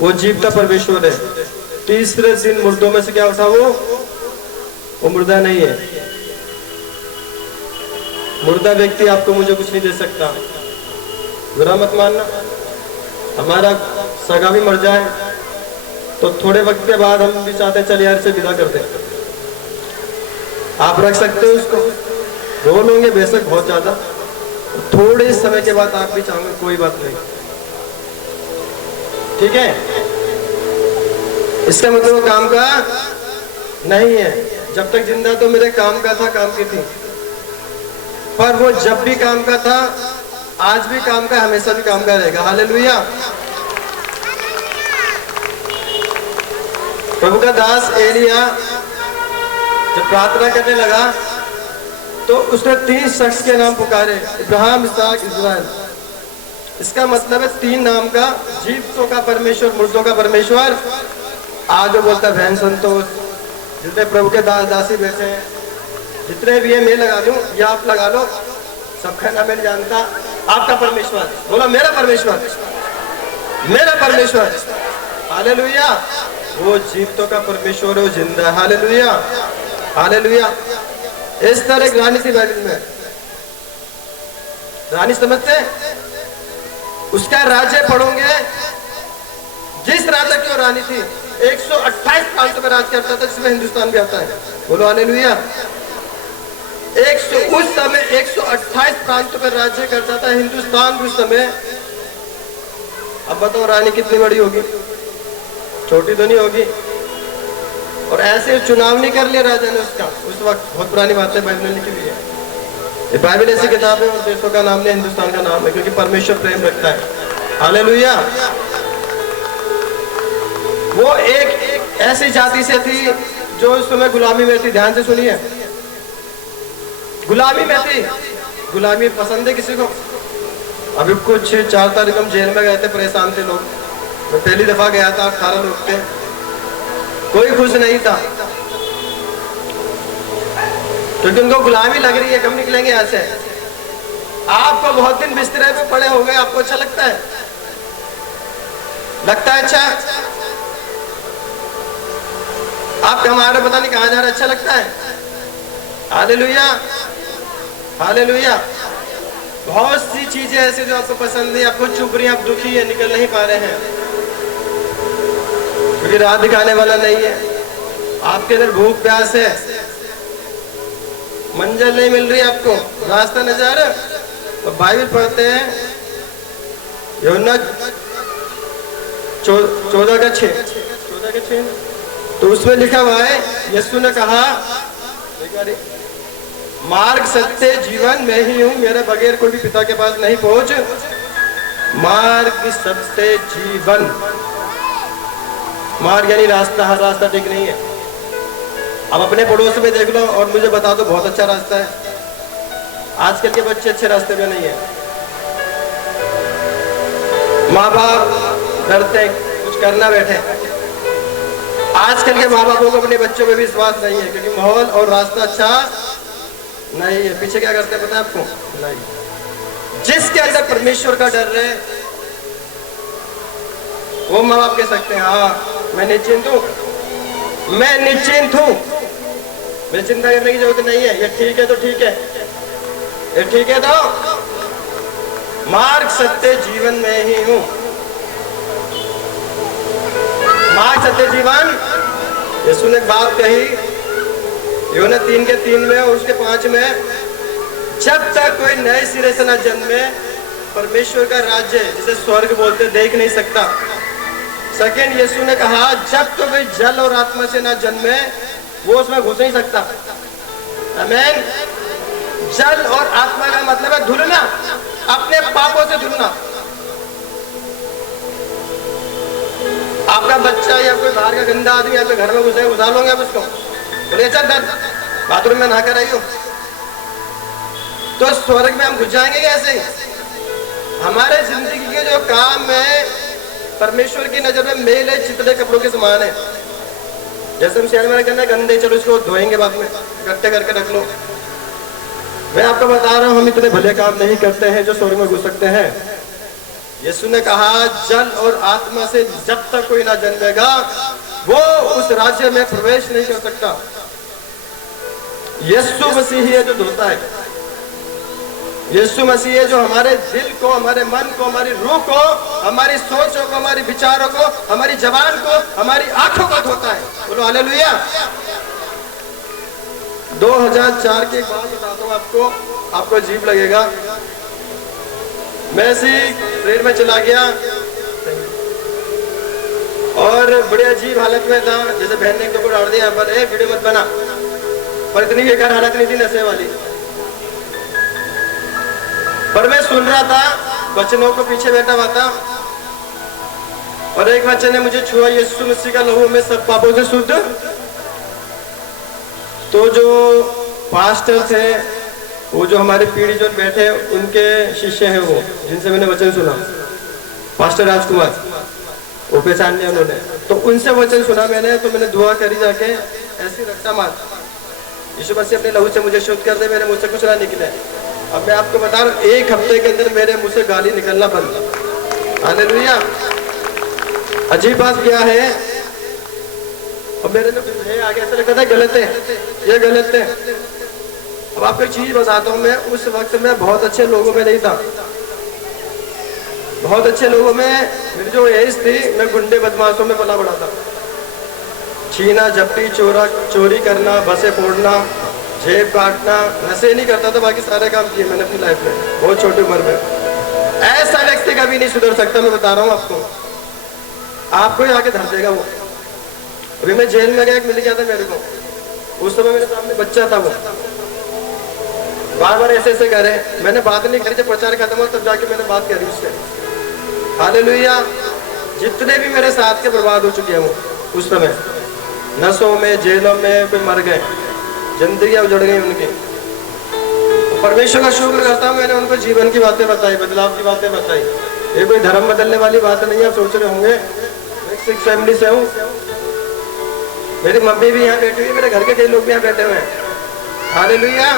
वो जीवता परमेश्वर है। तीसरे दिन मुर्दों में से क्या उठा? वो मुर्दा नहीं है। मुर्दा व्यक्ति आपको मुझे कुछ नहीं दे सकता। बुरा मत मानना। हमारा सगा भी मर जाए तो थोड़े वक्त के बाद हम भी चाहते हैं चल यार से विदा कर दें। आप रख सकते हो उसको, रो लोगे बेशक बहुत ज्यादा, थोड़े समय के बाद आप भी चाहोगे कोई बात नहीं, ठीक है। इसका मतलब वो काम का नहीं है। जब तक जिंदा तो मेरे काम का था, काम की थी, पर वो जब भी काम का था, आज भी काम का, हमेशा भी काम का रहेगा। हालेलुया। प्रभु का दास एलिया जब प्रार्थना करने लगा तो उसने 3 शख्स के नाम पुकारे, इब्राहिम, इसहाक, इस्राएल। इसका मतलब है 3 नाम का, जीवतों का परमेश्वर, मुर्दों का परमेश्वर। आगे बोलता है बहन संतोष, जितने प्रभु के दास दासी बैठे हैं, जितने भी है मैं लगा दूं या आप लगा लो, सबका नाम मैं जानता। आपका परमेश्वर, बोलो मेरा परमेश्वर, मेरा परमेश्वर। हालेलुया। वो जीवतों का परमेश्वर है, जिंदा है। Hallelujah, hallelujah. इस तरह एक रानी थी बाइबल में। रानी समझते? उसका राज्य पढ़ोगे, जिस राजा की वो रानी थी 128 प्रांतों में राज करता था, जिसमें हिंदुस्तान भी आता है। बोलो हालेलुया। उस समय 128 प्रांतों पर राज्य करता था हिंदुस्तान उस समय। अब बताओ रानी कितनी बड़ी होगी? छोटी तो नहीं होगी। और ऐसे चुनाव नहीं कर लिया राजा ने उसका उस वक्त। बहुत पुरानी बात है, बाइबल में लिखी हुई है। ये बाइबल ऐसी किताब है और देशों का नाम नहीं, हिंदुस्तान का नाम है, क्योंकि परमेश्वर प्रेम रखता है। हालेलुया। वो एक ऐसी जाति से थी जो उस समय गुलामी में थी। ध्यान से सुनिए, गुलामी में थी। गुलामी पसंद है किसी को? अभी कुछ 4 तारीख हम जेल में गए थे, परेशान थे लोग। मैं पहली दफा गया था, 18 लोग थे, कोई खुश नहीं था, क्योंकि उनको गुलामी लग रही है। कब निकलेंगे यहाँ से? आपको बहुत दिन बिस्तरे पे पड़े हो गए, आपको अच्छा लगता है? लगता है अच्छा? आप हमारे पता नहीं कहाँ जा रहे, अच्छा लगता है? Hallelujah, hallelujah. बहुत सी चीजें ऐसी जो आपको पसंद नहीं, आपको चुप रही, आप दुखी है, निकल नहीं पा रहे हैं, क्योंकि राह दिखाने वाला नहीं है। आपके अंदर भूख प्यास है, मंजिल नहीं मिल रही आपको, रास्ता न जा रहा। तो बाइबल पढ़ते हैं, यूहन्ना 14:6, तो उसमें लिखा हुआ है, यीशु ने कहा, मार्ग, सत्य, जीवन मैं ही हूं, मेरे बगैर कोई भी पिता के पास नहीं पहुंच। मार्ग, सत्य, जीवन। मार्ग यानी रास्ता, हर रास्ता ठीक नहीं है। अब अपने पड़ोस में देख लो और मुझे बता दो बहुत अच्छा रास्ता है। आजकल के बच्चे अच्छे रास्ते में नहीं है। माँ बाप डरते कुछ करना बैठे। आजकल के माँ बापों को अपने बच्चों में विश्वास नहीं है, क्योंकि माहौल और रास्ता अच्छा नहीं है। पीछे क्या करते हैं पता है आपको? नहीं। जिसके अंदर परमेश्वर का डर है वो माँ बाप कह सकते हैं हाँ मैं निश्चिंत हूँ, मैं निश्चिंत हूँ, मुझे चिंता करने की जरूरत नहीं है। ये ठीक है तो ठीक है, ये ठीक है तो मार्ग सत्य जीवन में ही हूँ। मार्ग सत्य जीवन, यीशु ने एक बात कही यूहन्ना 3:3 में और उसके 5 में, जब तक कोई नए सिरे से न जन्मे परमेश्वर का राज्य जिसे स्वर्ग बोलते देख नहीं सकता। सेकेंड, यीशु ने कहा जब तो कोई जल और आत्मा से न जन्मे वो उसमें घुस नहीं सकता। आमीन। जल और आत्मा का मतलब है धुलना, अपने पापों से धुलना। आपका बच्चा या कोई बाहर का गंदा आदमी आपके घर में घुसे, घुसा लोगे आप उसको, बोले चल बाथरूम में नहाकर आई हो, तो स्वर्ग में हम घुस जाएंगे कैसे? हमारे जिंदगी के जो काम है परमेश्वर की नजर में मेले चितले कपड़ों के समान है। जैसे हम शहर में कहना गंदे, चलो इसको धोएंगे बाद में, इकट्ठे करके रख लो। मैं आपको बता रहा हूं हम इतने भले काम नहीं करते हैं जो स्वर्ग में घुस सकते हैं। यीशु ने कहा जल और आत्मा से जब तक कोई ना जन्मेगा वो उस राज्य में प्रवेश नहीं कर सकता। यीशु मसीह है जो धोता है, यीशु मसीह है जो हमारे दिल को, हमारे मन को, हमारी रूह को, हमारी सोचों को, हमारी विचारों को, हमारी जबान को, हमारी आंखों को धोता है। बोलो हालेलुया। 2004 की एक बात बताता हूँ आपको अजीब लगेगा। मैं ऐसी ट्रेन में चला गया और बड़े अजीब हालत में था, जैसे बहन ने तो डाल दिया पर वीडियो मत बना, पर इतनी बेकार हालत नहीं थी नशे वाली। पर मैं सुन रहा था, बच्चों को पीछे बैठा हुआ था और एक बच्चे ने मुझे छुआ, यीशु मसीह का लहू में सब पापों से शुद्ध। तो जो पास्टर थे, वो जो हमारे पीढ़ी जो बैठे उनके शिष्य हैं, वो जिनसे मैंने वचन सुना, पास्टर राजकुमार, वो पहचान लिया उन्होंने। तो उनसे वचन सुना मैंने, तो मैंने दुआ करी जाके ऐसी रक्षा मार, यीशु मसीह अपने लहू से मुझे शुद्ध कर दे, मेरे मुंह से कुछ ना निकले। अब मैं आपको बता रहा हूँ 1 हफ्ते के अंदर मेरे मुंह से गाली निकलना बंद। हालेलुया। अजीब बात क्या है, और मेरे तो आगे ऐसा लगता था गलत है, ये गलत है। अब आपको एक चीज बताता हूँ, मैं उस वक्त में बहुत अच्छे लोगों में नहीं था, बहुत अच्छे लोगों में मेरी जो एज थी, मैं गुंडे बदमाशों में पला बड़ा था। छीना झपटी, चोरी करना, बसें फोड़ना, जेब काटना, नशे नहीं करता था, बाकी सारे काम किए मैंने अपनी लाइफ में बहुत छोटी उम्र में। ऐसा व्यक्ति कभी नहीं सुधर सकता, मैं बता रहा हूँ आपको ही आके धर देगा वो। अभी मैं जेल में गया, मिल गया था मेरे को, उस समय मेरे सामने बच्चा था, वो बार बार ऐसे ऐसे करे, मैंने बात नहीं करी, जब प्रचार खत्म हो तब जाके मैंने बात करी उससे। हालेलुया। जितने भी मेरे साथ के बर्बाद हो चुके हैं वो उस समय, नशों में, जेलों में, कोई मर गए, जिंदगी उजड़ गई उनकी। परमेश्वर का शुक्र करता हूँ, मैंने उनको जीवन की बातें बताई, बदलाव की बातें बताई। ये कोई धर्म बदलने वाली बात नहीं है, आप सोच रहे होंगे। मैं सिख फैमिली से हूँ, मेरी मम्मी भी यहाँ बैठी हुई है, मेरे घर के कई लोग भी यहाँ बैठे हुए हैं। हालेलुया।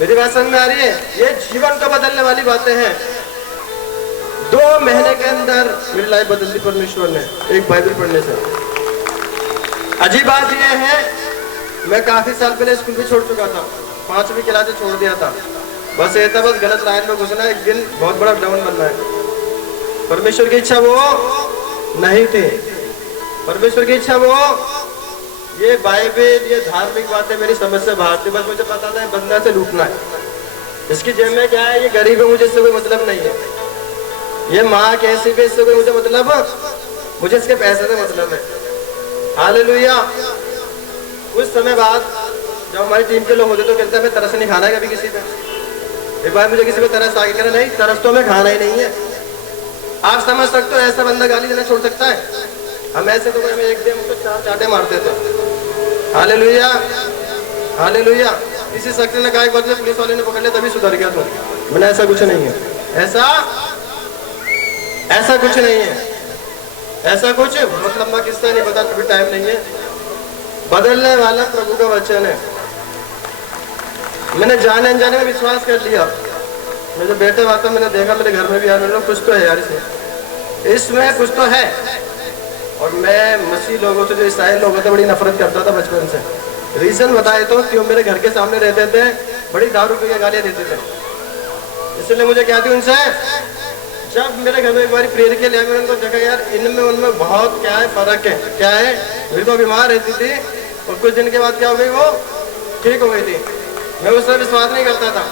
मेरी बात समझ में आ रही है? ये जीवन को बदलने वाली बातें हैं। 2 महीने के अंदर मेरी लाइफ बदल दी परमेश्वर ने, एक बाइबल पढ़ने से। अजीब बात यह है, मैं काफी साल पहले स्कूल भी छोड़ चुका था, 5वीं क्लास से छोड़ दिया था। बस ये था, बस गलत लाइन में घुसना, एक दिन बहुत बड़ा डाउन बनना है। परमेश्वर की इच्छा वो नहीं थी, परमेश्वर की इच्छा वो, ये बाइबल, ये धार्मिक बातें मेरी समझ से बाहर थी। बस मुझे पता था बंदा से लूटना है, इसकी जेब में क्या है, ये गरीब है, मुझे इससे कोई मतलब नहीं है। ये माँ कैसी भी, इससे कोई मुझे मतलब, मुझे इसके पैसे से मतलब है। हालेलुया। कुछ समय बाद जब हमारी टीम के लोग होते तो कहते हैं मैं तरस नहीं खाना है कभी किसी पे। एक बार मुझे किसी को तरस आगे कहना, नहीं तरस तो मैं खाना ही नहीं है। आप समझ सकते हो ऐसा बंदा गाली देना छोड़ सकता है? हम ऐसे तो मैं एक दिन उसको 4 चाटे मारते थे। Hallelujah, hallelujah. किसी शख्स ने कहा एक बार पुलिस वाले ने पकड़ लिया तभी सुधर गया तो। मैंने ऐसा कुछ नहीं है, ऐसा कुछ नहीं है, ऐसा कुछ मतलब मैं किस्सा नहीं बता, कभी टाइम नहीं है। बदलने वाला प्रभु का वचन है। मैंने जाने अनजाने में विश्वास कर लिया। मैं जब बेटे हुआ था मैंने देखा मेरे घर में भी यार कुछ तो है यार इसमें कुछ तो है। और मैं मसीह लोगों से, जो ईसाई लोगों से बड़ी नफरत करता था बचपन से। रीजन बताए तो क्यों, मेरे घर के सामने रहते थे, बड़ी दारू पी के गालियाँ देते थे, इसलिए मुझे क्या थी उनसे। जब मेरे घर में एक बार प्रेयर के लिए मैंने उनको देखा यार इनमें उनमें बहुत क्या है फर्क है। क्या है, मेरी तो बीमार रहती थी और कुछ दिन के बाद क्या हो गई, वो ठीक हो गई थी। मैं उससे विश्वास नहीं करता था,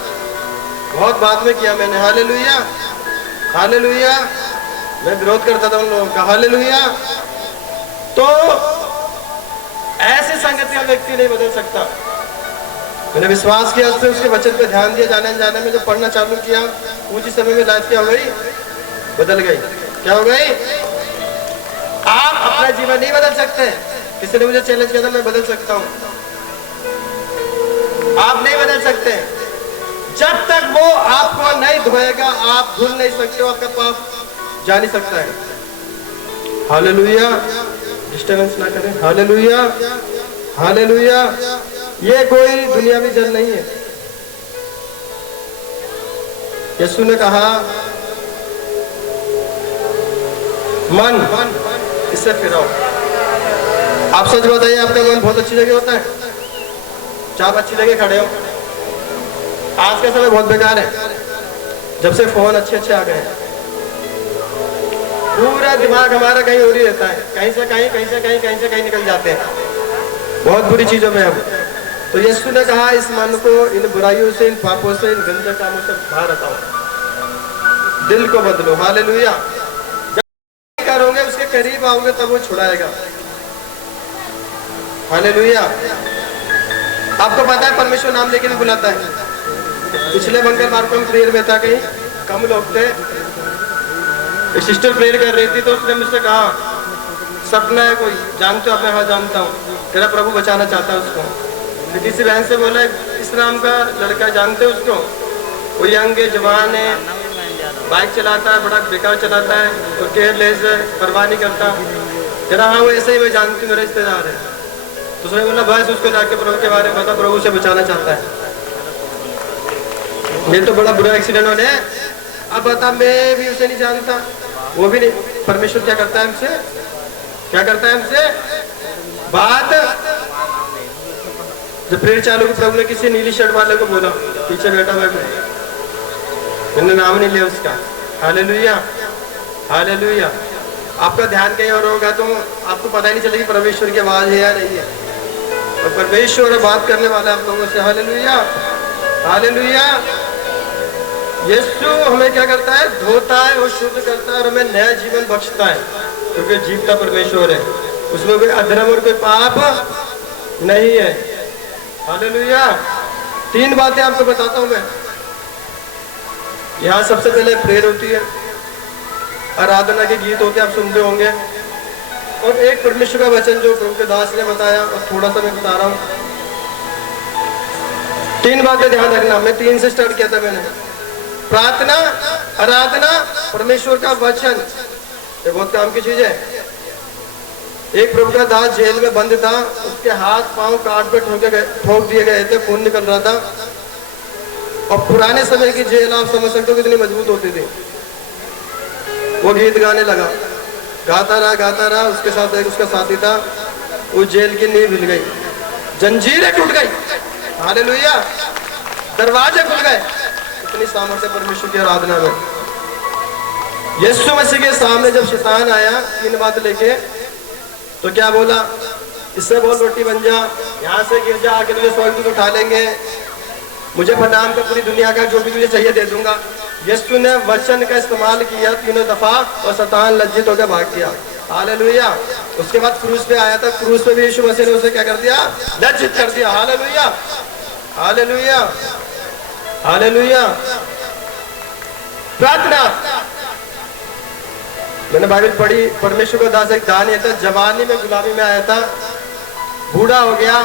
बहुत बाद में किया मैंने। हालेलुया हालेलुया, मैं विरोध करता था उन लोगों का। हालेलुया। तो ऐसी संगति का व्यक्ति नहीं बदल सकता। मैंने विश्वास किया उससे, उसके वचन पे ध्यान दिया, जाने अनजाने में जब पढ़ना चालू किया कुछ ही समय में लाइफ क्या हो गई, बदल गई। क्या हो गई? आप अपना जीवन नहीं बदल सकते। किसी ने मुझे चैलेंज किया था, मैं बदल सकता हूं। आप नहीं बदल सकते। जब तक वो आपको नहीं धोएगा आप धुल नहीं सकते हो, आपका पाप जा नहीं सकता है। हालेलुया, डिस्टर्बेंस ना करें। Hallelujah hallelujah. ये कोई दुनियावी जल नहीं है। यीशु ने कहा मन इससे फिराओ। आप सच बताइए, आपका मन बहुत अच्छी जगह होता है? आप अच्छी जगह खड़े हो। आज का समय बहुत बेकार है, जब से फोन अच्छे अच्छे आ गए हैं। पूरा दिमाग हमारा कहीं और ही रहता है, कहीं से कहीं, कहीं से कहीं, कहीं से कहीं निकल जाते हैं बहुत बुरी चीजों में हम। तो यीशु ने कहा इस मन को इन बुराइयों से, इन पापों से, इन गंदे कामों से बाहर हटाओ, दिल को बदलो। हालेलुया। जब करोगे उसके करीब आओगे तब वो छुड़ाएगा। हालेलुया। आपको पता है परमेश्वर नाम लेके भी बुलाता है। पिछले मंगल बार को हम प्रेयर में था, कहीं कम लोग थे, एक सिस्टर प्रेयर कर रही थी तो उसने मुझसे कहा सपना है कोई, जानते हो? मैं हाँ जानता हूँ, तेरा प्रभु बचाना चाहता है उसको। तो किसी बहन से बोला इस नाम का लड़का जानते हो उसको? वो यंग है, जवान है, बाइक चलाता है, बड़ा बेकार चलाता है और केयरलेस है, परवाह नहीं करता। तेरा हाँ वो ऐसे ही, मैं जानती हूँ, मेरा रिश्तेदार है। तो उसने बोला बस उसको जाके प्रभु के बारे में बता, प्रभु से बचाना चाहता है। ये तो बड़ा बुरा एक्सीडेंट होने है। अब बता, मैं भी उसे नहीं जानता, वो भी नहीं। परमेश्वर क्या करता है हमसे? क्या करता है हमसे? बात जब प्रेयर चालू की, प्रभु ने किसी नीली शर्ट वाले को बोला, पीछे बैठा हुआ है, मैंने नाम नहीं लिया उसका। Hallelujah hallelujah. आपका ध्यान कहीं और होगा तो आपको पता ही नहीं चलेगी परमेश्वर की आवाज है या नहीं है। और परमेश्वर बात करने वाला आप लोगों से। Hallelujah hallelujah. यीशु हमें क्या करता है? धोता है और शुद्ध करता है और हमें नया जीवन बख्शता है, क्योंकि जीवता परमेश्वर है, उसमें कोई अधर्म और कोई पाप नहीं है। हालेलुया। 3 बातें आपको बताता हूं मैं। यहाँ सबसे पहले प्रेयर होती है, आराधना के गीत होते हैं, आप सुनते होंगे, और एक परमेश्वर का वचन जो प्रभु के दास ने बताया और थोड़ा सा मैं बता रहा हूँ। 3 बातें ध्यान रखना। मैं 3 से स्टार्ट किया था मैंने। प्रार्थना, आराधना, परमेश्वर का वचन, ये बहुत काम की चीज है। एक प्रभु का दास जेल में बंद था, उसके हाथ पांव काट पे ठोक दिए गए थे, खून निकल रहा था। और पुराने समय की जेल आप समझ सकते हो कितनी मजबूत होती थी। वो गीत गाने लगा, गाता रहा, उसके साथ एक उसका साथी था, वो जेल की नींव हिल गई, जंजीरें टूट गई। हालेलुया। दरवाजे खुल गए। इतनी सामर्थ्य परमेश्वर की आराधना में। यीशु मसीह के सामने जब शैतान आया 3 बात लेके, तो क्या बोला? इससे बोल रोटी बन जा, यहाँ से गिर जा, आके तुझे स्वर्ग उठा लेंगे, मुझे प्रणाम कर, पूरी दुनिया का जो भी तुझे चाहिए दे दूंगा। यीशु ने वचन का इस्तेमाल किया 3 दफा और शैतान लज्जित होकर भाग गया। हालेलुया। उसके बाद क्रूस पे आया था, क्रूस पे भी यीशु मसीह ने उसे क्या कर दिया? लज्जित कर दिया। Hallelujah hallelujah hallelujah. प्रार्थना, मैंने बाइबल पढ़ी, परमेश्वर का दास एक दानी था, जवानी में गुलामी में आया था, बूढ़ा हो गया,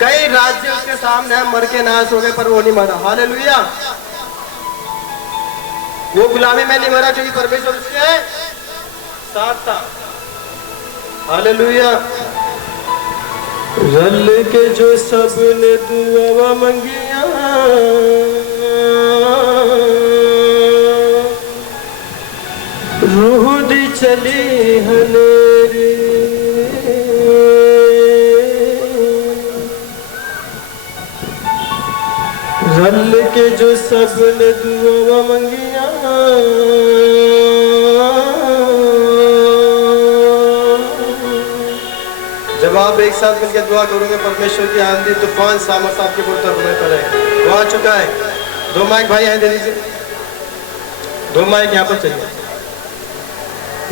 कई राज्य उसके सामने मर के नाश हो गए, पर वो नहीं मरा। हालेलुया। वो गुलामी में नहीं मरा क्योंकि परमेश्वर उसके साथ था। हालेलुया। रल के जो सबने दुआ मंगिया, रूह दी चली हनेरी रल के जो सब ने दुआ मंगिया जब आप एक साथ मिलकर दुआ करोगे परमेश्वर की आंधी तूफान सामर्थ आपके ऊपर में पड़े। वो आ चुका है। 2 माइक भाई हैं, दे दीजिए 2 माइक यहाँ पर चाहिए।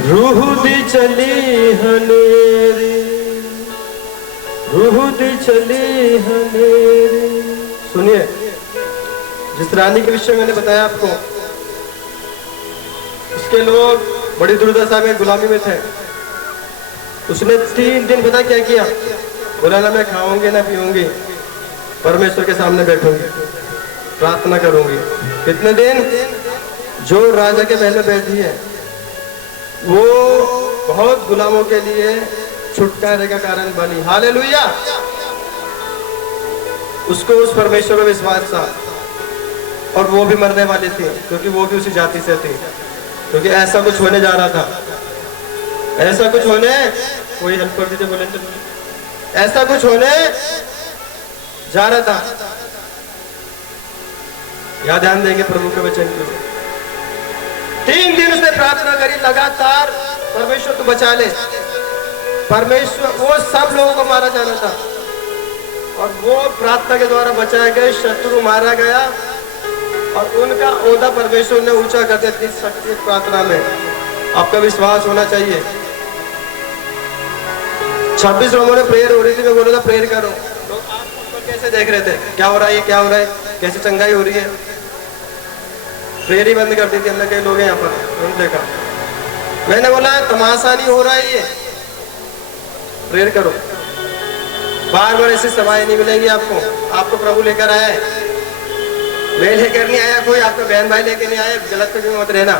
रूह दी चली हनेरी रूह दी चली हनेरी। सुनिए, जिस रानी के विषय मैंने बताया आपको, उसके लोग बड़ी दुर्दशा में गुलामी में थे। उसने 3 दिन पता क्या किया? बोला ना मैं खाऊंगी ना पीऊंगी, परमेश्वर के सामने बैठूंगी, प्रार्थना करूंगी। कितने दिन? जो राजा के महल में बैठी है वो बहुत गुलामों के लिए छुटकारे का कारण बनी। हालेलुया। उसको उस परमेश्वर में विश्वास था और वो भी मरने वाली थी क्योंकि वो भी उसी जाति से थी, क्योंकि ऐसा कुछ होने जा रहा था। ऐसा कुछ होने, कोई हेल्प कर दीजिए बोले तो, ऐसा कुछ होने जा रहा था। या ध्यान देंगे प्रभु के वचन की। 3 दिन उसने प्रार्थना करी लगातार, परमेश्वर तू बचा ले। परमेश्वर, वो सब लोगों को मारा जाना था और वो प्रार्थना के द्वारा बचाए गए, शत्रु मारा गया और उनका ओहदा परमेश्वर ने ऊंचा कर दिया। इतनी शक्ति प्रार्थना में आपका विश्वास होना चाहिए। 26 लोगों ने प्रेयर हो रही थी, मैं बोला था प्रेयर करो। लोग आप कैसे देख रहे थे, क्या हो रहा है, क्या हो रहा है, कैसे चंगाई हो रही है। प्रेयर ही बंद कर दी थी। हमने कई लोग हैं यहाँ पर, उन्होंने देखा। मैंने बोला तमाशा नहीं हो रहा है ये, प्रेयर करो। बार बार ऐसी सभाएं नहीं मिलेंगी आपको। आपको प्रभु लेकर आया है, मैं लेकर नहीं आया, कोई आपका बहन भाई लेकर नहीं आया। गलत पे भी मत रहना।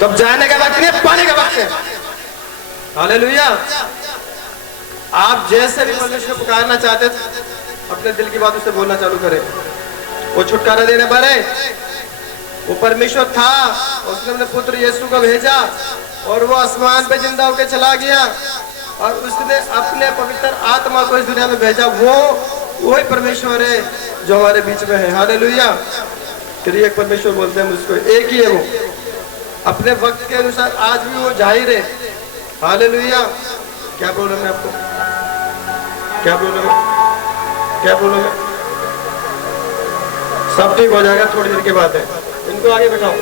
तब जाने का वक्त नहीं, पाने का वक्त है। हालेलुया। आप जैसे भी परमेश्वर को पुकारना चाहते, अपने दिल की बात उससे बोलना चालू करें। वो छुटकारा देने पर है। वो परमेश्वर था, उसने अपने पुत्र यीशु को भेजा और वो आसमान पे जिंदा होकर चला गया और उसने अपने पवित्र आत्मा को इस दुनिया में भेजा। वो वही परमेश्वर है जो हमारे बीच में है। हालेलुया। त्रिएक परमेश्वर बोलते हैं मुझको, एक ही है वो। अपने वक्त के अनुसार आज भी वो जाहिर है। हालेलुया। क्या प्रॉब्लम है आपको? क्या प्रॉब्लम है? क्या प्रॉब्लम है? सब ठीक हो जाएगा, थोड़ी देर की बात है। इनको आगे बैठाओ।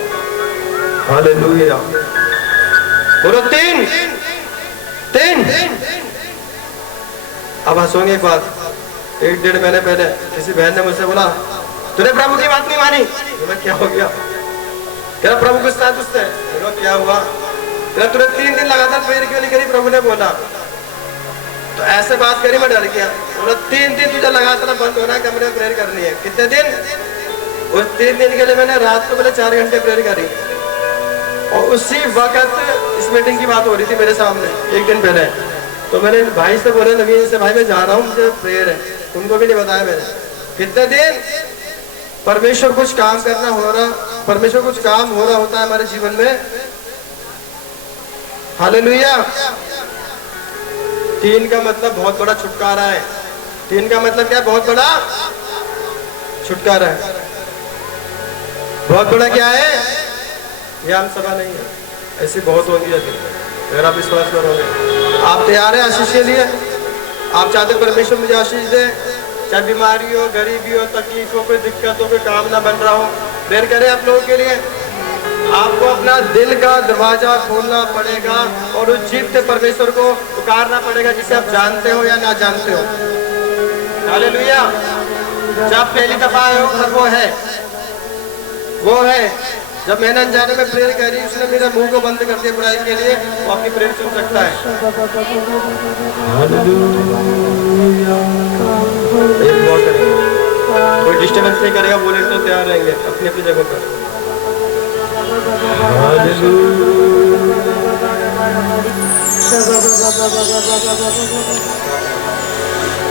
हालेलुया। बोलो 3 अब हंसोगे एक बात। 1-1.5 महीने पहले किसी बहन ने मुझसे बोला तूने प्रभु की बात नहीं मानी। बोला क्या हो गया? कह रहा प्रभु गुस्सा है तुझसे। बोला क्या हुआ? कह तूने 3 दिन लगातार प्रेयर क्यों नहीं करी? प्रभु ने बोला। तो ऐसे बात करी, मैं डर गया। बोला 3 दिन तुझे लगातार बंद होना है, कमरे में प्रेयर करनी है। कितने दिन? उस 3 दिन के लिए मैंने रात को पहले 4 घंटे प्रेयर करी और उसी वक्त इस मीटिंग की बात हो रही थी मेरे सामने 1 दिन पहले। तो मैंने भाई से बोला, नवीन से, भाई मैं जा रहा हूँ, मुझे प्रेयर है। उनको भी नहीं बताया मैंने। कितने दिन? परमेश्वर कुछ काम करना हो रहा, परमेश्वर कुछ काम हो रहा होता है हमारे जीवन में। हालेलुया। 3 का मतलब बहुत बड़ा छुटकारा है। 3 का मतलब क्या? बहुत बड़ा छुटकारा है। बहुत बड़ा क्या है? ये आम सभा नहीं है, ऐसी बहुत होती है। अगर आप विश्वास करोगे, आप तैयार हैं आशीष के लिए? आप चाहते परमेश्वर मुझे आशीष दे, चाहे बीमारी हो, गरीबी हो, तकलीफ हो, कोई दिक्कत हो, कोई काम ना बन रहा हो, प्रेयर करें आप लोगों के लिए। आपको अपना दिल का दरवाजा खोलना पड़ेगा और उस जीव से परमेश्वर को पुकारना पड़ेगा जिसे आप जानते हो या ना जानते हो। हालेलुया। जब पहली दफा आए हो तब वो है। जब मैंने अनजाने में प्रेयर करी, उसने मेरे मुंह को बंद कर दिया बुराई के लिए, वो अपनी प्रेयर सुन सकता है। कोई डिस्टर्बेंस नहीं करेगा, बोले तो तैयार रहेंगे अपनी अपनी जगह पर।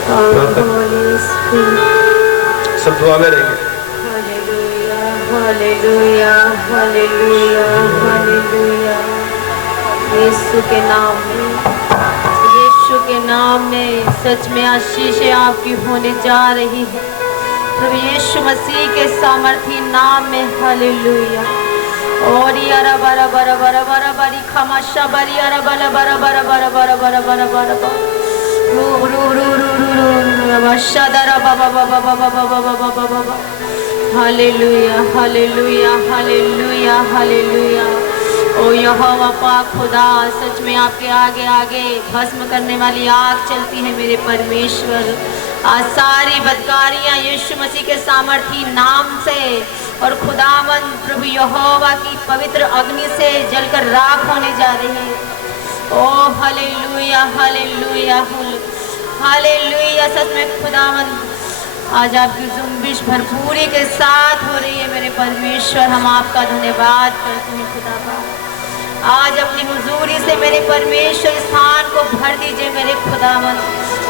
Holy Spirit. सब दुआ में रहेंगे। Hallelujah hallelujah hallelujah hallelujah. यीशु के नाम में, यीशु के नाम में सच में आशीषें आपकी होने जा रही है प्रभु यीशु मसीह के सामर्थी नाम में। हालेलुया। और यारा बरा बरा बरा बरा बरी खमाशा बरी यारा बरा बरा बरा बरा बरा बरा बरा बरा बरा रू रू रू रू रू रू मशादरा बाबा बाबा बाबा बाबा बाबा बाबा। Hallelujah hallelujah hallelujah hallelujah. ओ यहोवा पाक खुदा, सच में आपके आगे आगे भस्म करने वाली आग चलती है मेरे परमेश्वर। आज सारी बदकारियां यीशु मसीह के सामर्थी नाम से और खुदावन प्रभु यहोवा की पवित्र अग्नि से जलकर राख होने जा रही है। ओ हालेलुया हालेलुया हालेलुया। सच में खुदावन आज आपकी जुम्बिश भरपूरी के साथ हो रही है मेरे परमेश्वर। हम आपका धन्यवाद करते हैं खुदा। आज अपनी हुजूरी से मेरे परमेश्वर स्थान को भर दीजिए मेरे खुदावन।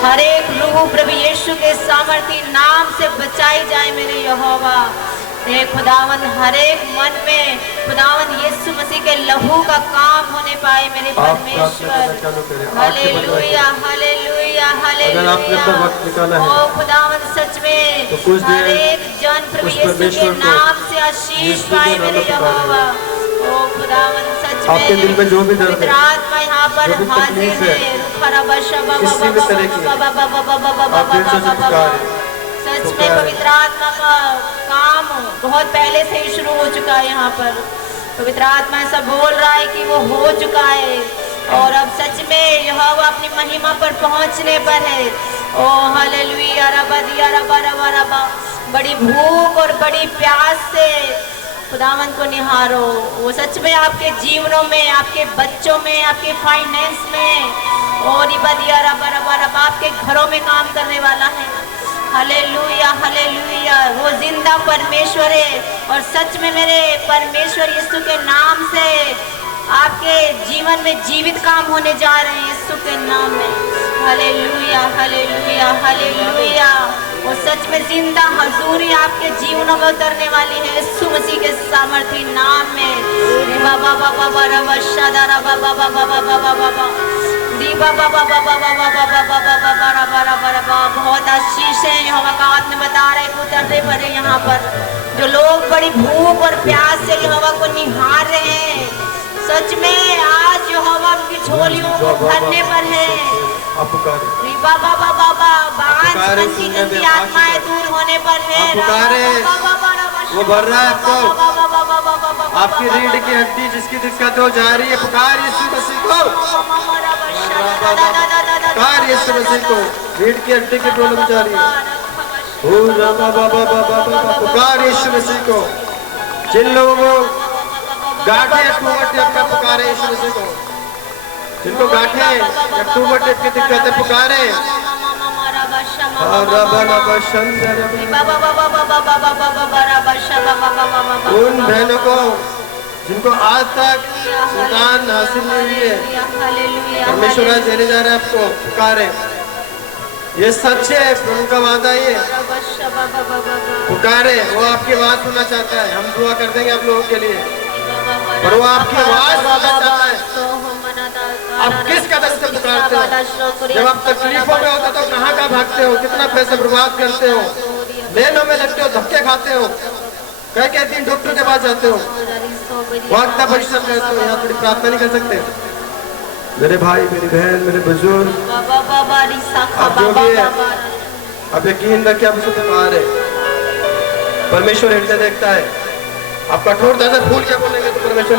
हर एक रूह प्रभु यीशु के सामर्थी नाम से बचाई जाए मेरे यहोवा। हे खुदावन हर एक मन में खुदावन यीशु मसीह के लहू का काम होने पाए मेरे परमेश्वर। Hallelujah hallelujah hallelujah. ओ खुदावन सच में हर एक जन प्रभु यीशु के नाम से आशीष पाए मेरे यहोवा। ओ खुदावन सच में आपके दिल में जो भी दर्द है, आत्मा यहाँ पर हाजिर है। सच में पवित्र आत्मा का काम बहुत पहले से ही शुरू हो चुका है यहाँ पर। पवित्र आत्मा ऐसा बोल रहा है कि वो हो चुका है और अब सच में यहोवा अपनी महिमा पर पहुँचने पर है। ओ हालेलुया रबा दिया रबा रबा रबा। बड़ी भूख और बड़ी प्यास से खुदावन को निहारो। वो सच में आपके जीवनों में, आपके बच्चों में, आपके फाइनेंस में और इबादिया रबा रबा रबा आपके घरों में काम करने वाला है। Hallelujah hallelujah. वो जिंदा परमेश्वर है और सच में मेरे परमेश्वर यीशु के नाम से आपके जीवन में जीवित काम होने जा रहे हैं यीशु के नाम में। Hallelujah hallelujah hallelujah. वो सच में जिंदा हजूरी आपके जीवनों में उतरने वाली है यीशु मसीह के सामर्थी नाम में। बाबा बाबा बाबा बाबा दारा बाबा बाबा बाबा बाबा दीबा बाबा बाबा बाबा बाबा बाबा बाबा बाबा बाबा। बहुत आशीष है यहोवा का आपने बता रहे कि उतरते भरे यहाँ पर जो लोग बड़ी भूख और प्यास से यहोवा को निहार रहे हैं। सच में आज यहोवा की झोलियों को भरने पर है। बाबा बाबा बाबा की आत्माएं दूर होने पर है। वो भर रहा है आपको। आपकी रीढ़ की हड्डी जिसकी दिक्कत हो जा रही है, पुकार यीशु मसीह को, पुकार यीशु मसीह को। रीढ़ की हड्डी की प्रॉब्लम जा रही है, पुकार यीशु मसीह को। जिन लोगों को गांठे या ट्यूमर टाइप का पुकारे यीशु मसीह को। जिनको गांठे या ट्यूमर टाइप की दिक्कत है पुकारे। उन बहनों को जिनको आज तक संतान हासिल नहीं हुई है, परमेश्वर आज देने जा रहे हैं आपको, पुकारे। ये सच है, प्रभु का वादा ये। पुकारे, वो आपकी बात सुनना चाहता है। हम दुआ कर देंगे आप लोगों के लिए, पर वो आपकी आवाज सुनना चाहता है। आप किस कदर से पुकारते हो? जब आप तकलीफों में होते तो कहाँ कहाँ भागते हो, कितना पैसा बर्बाद करते हो, लेनों में लगते हो, धक्के खाते हो, कई कई दिन डॉक्टर के पास जाते हो, वक्त परिश्रम करते हो, यहाँ थोड़ी प्रार्थना नहीं कर सकते? मेरे भाई, मेरी बहन, मेरे बुजुर्ग, आप जो भी है, आप यकीन रखिए, आप उसे पुकारे। परमेश्वर हृदय देखता है। आप कठोरता से भूल के बोलेंगे तो परमेश्वर